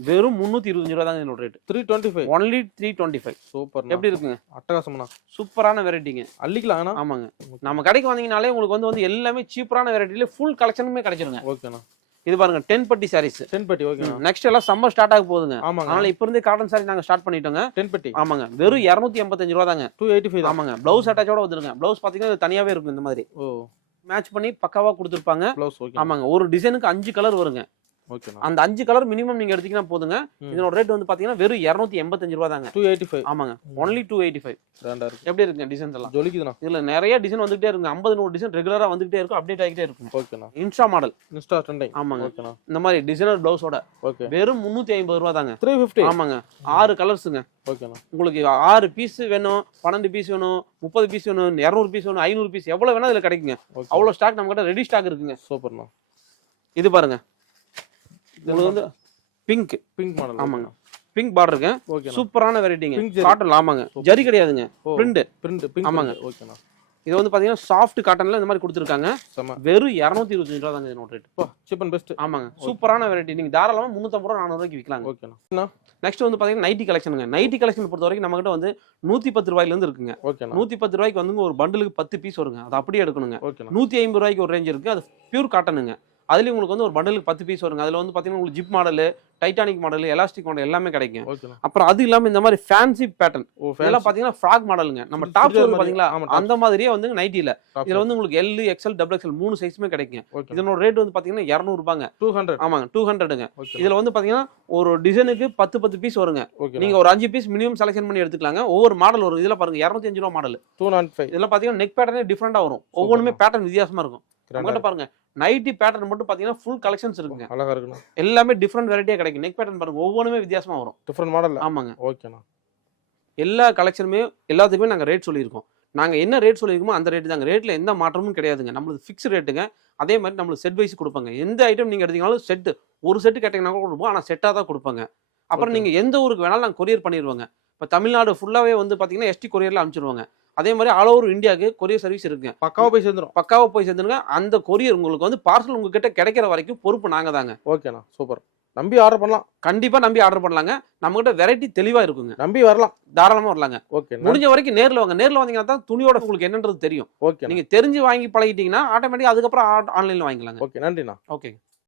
Speaker 3: வெறும் முந்நூத்தி இருபத்தஞ்சு ரூபா தாங்க என்னோட rate
Speaker 2: three twenty five
Speaker 3: only three twenty five
Speaker 2: super
Speaker 3: எப்படி இருக்குங்க?
Speaker 2: அட்டகாசம்ண்ணா.
Speaker 3: சூப்பரான வெரைட்டிங்க
Speaker 2: அள்ளிக்கலாம்ண்ணா
Speaker 3: ஆமாங்க. நம்ம கடைக்கு வந்தீங்கனாலே உங்களுக்கு வந்து வந்து எல்லாமே சீப்பரான வெரைட்டில ஃபுல் கலெக்ஷனுமே கிடைச்சிருங்க.
Speaker 2: ஓகேண்ணா.
Speaker 3: இது பாருங்க டென் பட்டி சாரீஸ்
Speaker 2: டென் பெட்டி ஓகேண்ணா
Speaker 3: நெக்ஸ்ட் எல்லாம் சம்மர் ஸ்டார்ட் ஆக போகுதுங்க.
Speaker 2: ஆமாங்க.
Speaker 3: அதனால இப்ப இருந்தே காட்டன் சாரி நாங்க ஸ்டார்ட் பண்ணிட்டோங்க.
Speaker 2: டென் பெட்டி.
Speaker 3: ஆமாங்க. வெறும் இரநூத்தி எண்பத்தஞ்சு ரூபா தாங்க
Speaker 2: டூ எயிட்டி ஃபைவ்
Speaker 3: ஆமாங்க பிளவுஸ் அட்டாச்சோட வந்துருங்க. பிளவுஸ் பாத்தீங்கன்னா தனியாவே இருக்கும் இந்த மாதிரி.
Speaker 2: ஓ.
Speaker 3: மேட்ச் பண்ணி பக்காவா கொடுத்துருப்பாங்க.
Speaker 2: ஓகே
Speaker 3: ஆமாங்க. ஒரு டிசைனுக்கு அஞ்சு கலர் வருங்க. அந்த அஞ்சு கலர் மினிமம் நீங்க எடுத்தீங்கன்னா போதுங்க. இதனோட ரேட் வந்து பாத்தீங்கன்னா வெறும் இரநூத்தி எண்பத்தஞ்சு ரூபா தாங்க.
Speaker 2: டூ எயிட்டி ஃபைவ்
Speaker 3: ஆமாங்க ஒன்லி டூ எயிட்டி ஃபைவ்
Speaker 2: இருக்கு.
Speaker 3: எப்படி இருக்குங்க டிசைன்ஸ் எல்லாம்?
Speaker 2: ஜொலிக்குதுண்ணா.
Speaker 3: இதுல நிறைய டிசைன் வந்துகிட்டே இருக்குங்க. ஐம்பது நூறு டிசைன் ரெகுலரா வந்துகிட்டே இருக்கும் அப்டேட் ஆகிட்டே இருக்கும்.
Speaker 2: ஓகேண்ணா
Speaker 3: இன்ஸ்டா மாடல்
Speaker 2: இன்ஸ்டா ட்ரெண்டிங்
Speaker 3: ஆமாங்க. இந்த மாதிரி டிசைனர் பிளவுஸோட
Speaker 2: ஓகே
Speaker 3: வெறும் முந்நூத்தி ஐம்பது ரூபா தாங்க.
Speaker 2: த்ரீ ஃபிஃப்டி
Speaker 3: ஆமாங்க. ஆறு கலர்ஸுங்க
Speaker 2: ஓகேண்ணா
Speaker 3: உங்களுக்கு ஆறு பீஸ் வேணும் பன்னெண்டு பீஸ் வேணும் முப்பது பீஸ் வேணும் இரநூறு பீஸ் வேணும் ஐநூறு பீஸ் எவ்வளவு வேணா இதுல கிடைக்குங்க. அவ்வளவு ஸ்டாக் நம்ம கிட்ட ரெடி ஸ்டாக் இருக்குங்க.
Speaker 2: சூப்பர்ண்ணா
Speaker 3: இது பாருங்க. உங்களுக்கு வந்து பிங்க்
Speaker 2: பிங்க் மாடல்
Speaker 3: ஆமாங்க. பிங்க் பார்டருங்க
Speaker 2: ஓகேண்ணா
Speaker 3: சூப்பரான வெரைட்டிங்க. காட்டன் ஆமாங்க. ஜரி கிடையாதுங்க. பிரிண்ட்
Speaker 2: பிரிண்ட் பிங்க்
Speaker 3: ஆமாங்க.
Speaker 2: ஓகேண்ணா
Speaker 3: இது வந்து பாத்தீங்கன்னா சாஃப்ட் காட்டன்ல இந்த மாதிரி கொடுத்துருக்காங்க. வெறும் இரநூத்தி இருபத்தஞ்சு ரூபா தாங்க இதனோட ரேட்
Speaker 2: சீப் அண்ட் பெஸ்ட்
Speaker 3: ஆமாங்க. சூப்பரான வெரைட்டி நீங்க தாராளமா முந்நூத்தம்பது ரூபா நானூறு ரூபாய்க்கு விற்கலாங்க
Speaker 2: ஓகேண்ணா
Speaker 3: நெக்ஸ்ட் வந்து பாத்தீங்கன்னா நைட்டி கலெக்ஷனுங்க நைட்டி கலெக்ஷன் பொறுத்த வரைக்கும் நம்ம கிட்ட வந்து நூத்தி பத்து ரூபாயில இருந்து இருக்குங்க.
Speaker 2: ஓகேண்ணா
Speaker 3: நூத்தி பத்து ரூபாய்க்கு வந்து ஒரு பண்டலுக்கு பத்து பீஸ் வருங்க. அது அப்படியே எடுக்கணுங்க. நூத்தி ஐம்பது ரூபாய்க்கு ஒரு ரேஞ்ச் இருக்கு. அது பியூர் காட்டனுங்க அதுலேயும் உங்களுக்கு வந்து ஒரு பண்டலுக்கு பத்து பீஸ் வருங்க. அதில் வந்து பார்த்தீங்கன்னா உங்களுக்கு zip model Titanic model elastic model எல்லாமே கிடைக்கும். அப்புறம் அது இல்லாம இந்த மாதிரி ஃபேன்சி பேட்டர்ன் இதெல்லாம் பாத்தீங்கன்னா ஃப்ராக் மாடலுங்க. நம்ம டாப்
Speaker 2: மாதிரி.
Speaker 3: பாத்தீங்களா. அந்த மாதிரியே வந்து நைட்டில இதுல வந்து உங்களுக்கு எல் எக்ஸ்எல் டபுள் எக்ஸ்எல் மூணு சைஸுமே கிடைக்கும். இதனோட ரேட் வந்து பாத்தீங்கன்னா இரநூறு ரூபாங்க.
Speaker 2: டூ ஹண்ட்ரட்
Speaker 3: ஆமாங்க டூ ஹண்ட்ரடுங்க இதுல வந்து பாத்தீங்கன்னா ஒரு டிசைனுக்கு பத்து பத்து பீஸ் வருங்க. நீங்க ஒரு அஞ்சு பீஸ் மினிமம் செலக்ஷன் பண்ணி எடுத்துக்கலாங்க. ஒவ்வொரு மாடல் வரும் இதுல பாருங்க இரநூத்தி அஞ்சு ரூபா மாடல்
Speaker 2: டூ நாட் ஃபைவ்
Speaker 3: இதெல்லாம் பாத்தீங்கன்னா நெக் பேட்டர்னே டிஃப்ரெண்டா வரும். ஒவ்வொன்றுமே பேட்டர்ன் வித்தியாசமா இருக்கும். நம்மகிட்ட பாருங்க நைட்டி பேட்டர்ன் மட்டும் பாத்தீங்கன்னா ஃபுல் கலெக்ஷன்ஸ் இருக்குங்க.
Speaker 2: அழகா இருக்குண்ணா.
Speaker 3: எல்லாமே டிஃப்ரெண்ட் வெரைட்டியா கிடைக்கும் நெக் பேட்டர்ன் பாருங்க ஒவ்வொன்றுமே வித்தியாசமா வரும்.
Speaker 2: டிஃப்ரெண்ட் மாடல்
Speaker 3: ஆமாங்க.
Speaker 2: ஓகேண்ணா
Speaker 3: எல்லா கலெக்ஷனுமே எல்லாத்துக்குமே நாங்க ரேட் சொல்லியிருக்கோம். நாங்க என்ன ரேட் சொல்லியிருக்கோமோ அந்த ரேட் தாங்க. ரேட்ல எந்த மாற்றமும் கிடையாதுங்க. நம்மளுக்கு ஃபிக்ஸ் ரேட்டுங்க அதே மாதிரி நம்மளுக்கு செட் வைஸ் கொடுப்பாங்க. எந்த ஐட்டம் நீங்க எடுத்தீங்கனாலும் செட் ஒரு செட்டு கேட்டீங்கன்னா கூட கொடுப்போம். ஆனா செட்டா தான் கொடுப்பாங்க. அப்புறம்
Speaker 2: Okay.
Speaker 3: நீங்க எந்த ஊருக்கு வேணாலும் நாங்க கொரியர் பண்ணிடுவோங்க இப்போ தமிழ்நாடு ஃபுல்லாவே வந்து பாத்தீங்கன்னா எஸ்டி கொரியர்ல அனுப்பிச்சிடுவாங்க அதே மாதிரி ஆல் ஓவர் இந்தியாவுக்கு கொரியர் சர்வீஸ் இருக்குங்க.
Speaker 2: பக்காவா போய் சேர்ந்துரும்.
Speaker 3: பக்காவா போய் சேர்ந்துருங்க. அந்த கொரியர் உங்களுக்கு வந்து பார்சல் உங்ககிட்ட கிடைக்கிற வரைக்கும் பொறுப்பு நாங்க தாங்க.
Speaker 2: ஓகேண்ணா சூப்பர் நம்பி ஆர்டர் பண்ணலாம்.
Speaker 3: கண்டிப்பா நம்பி ஆர்டர் பண்ணலாங்க. நம்மகிட்ட வெரைட்டி தெளிவா இருக்குங்க.
Speaker 2: நம்பி வரலாம்.
Speaker 3: தாராளமா வரலாங்க.
Speaker 2: ஓகே
Speaker 3: முடிஞ்ச வரைக்கும் நேர்ல வாங்க. நேர்ல வந்தீங்கன்னா தான் துணியோட உங்களுக்கு என்னன்றது தெரியும்.
Speaker 2: ஓகே
Speaker 3: நீங்க தெரிஞ்சு வாங்கி பழகிட்டீங்கன்னா ஆட்டோமேட்டிக்கா அதுக்கப்புறம் ஆன்லைன்ல வாங்கிக்கலாங்க.
Speaker 2: ஓகே நன்றிண்ணா.
Speaker 3: ஓகே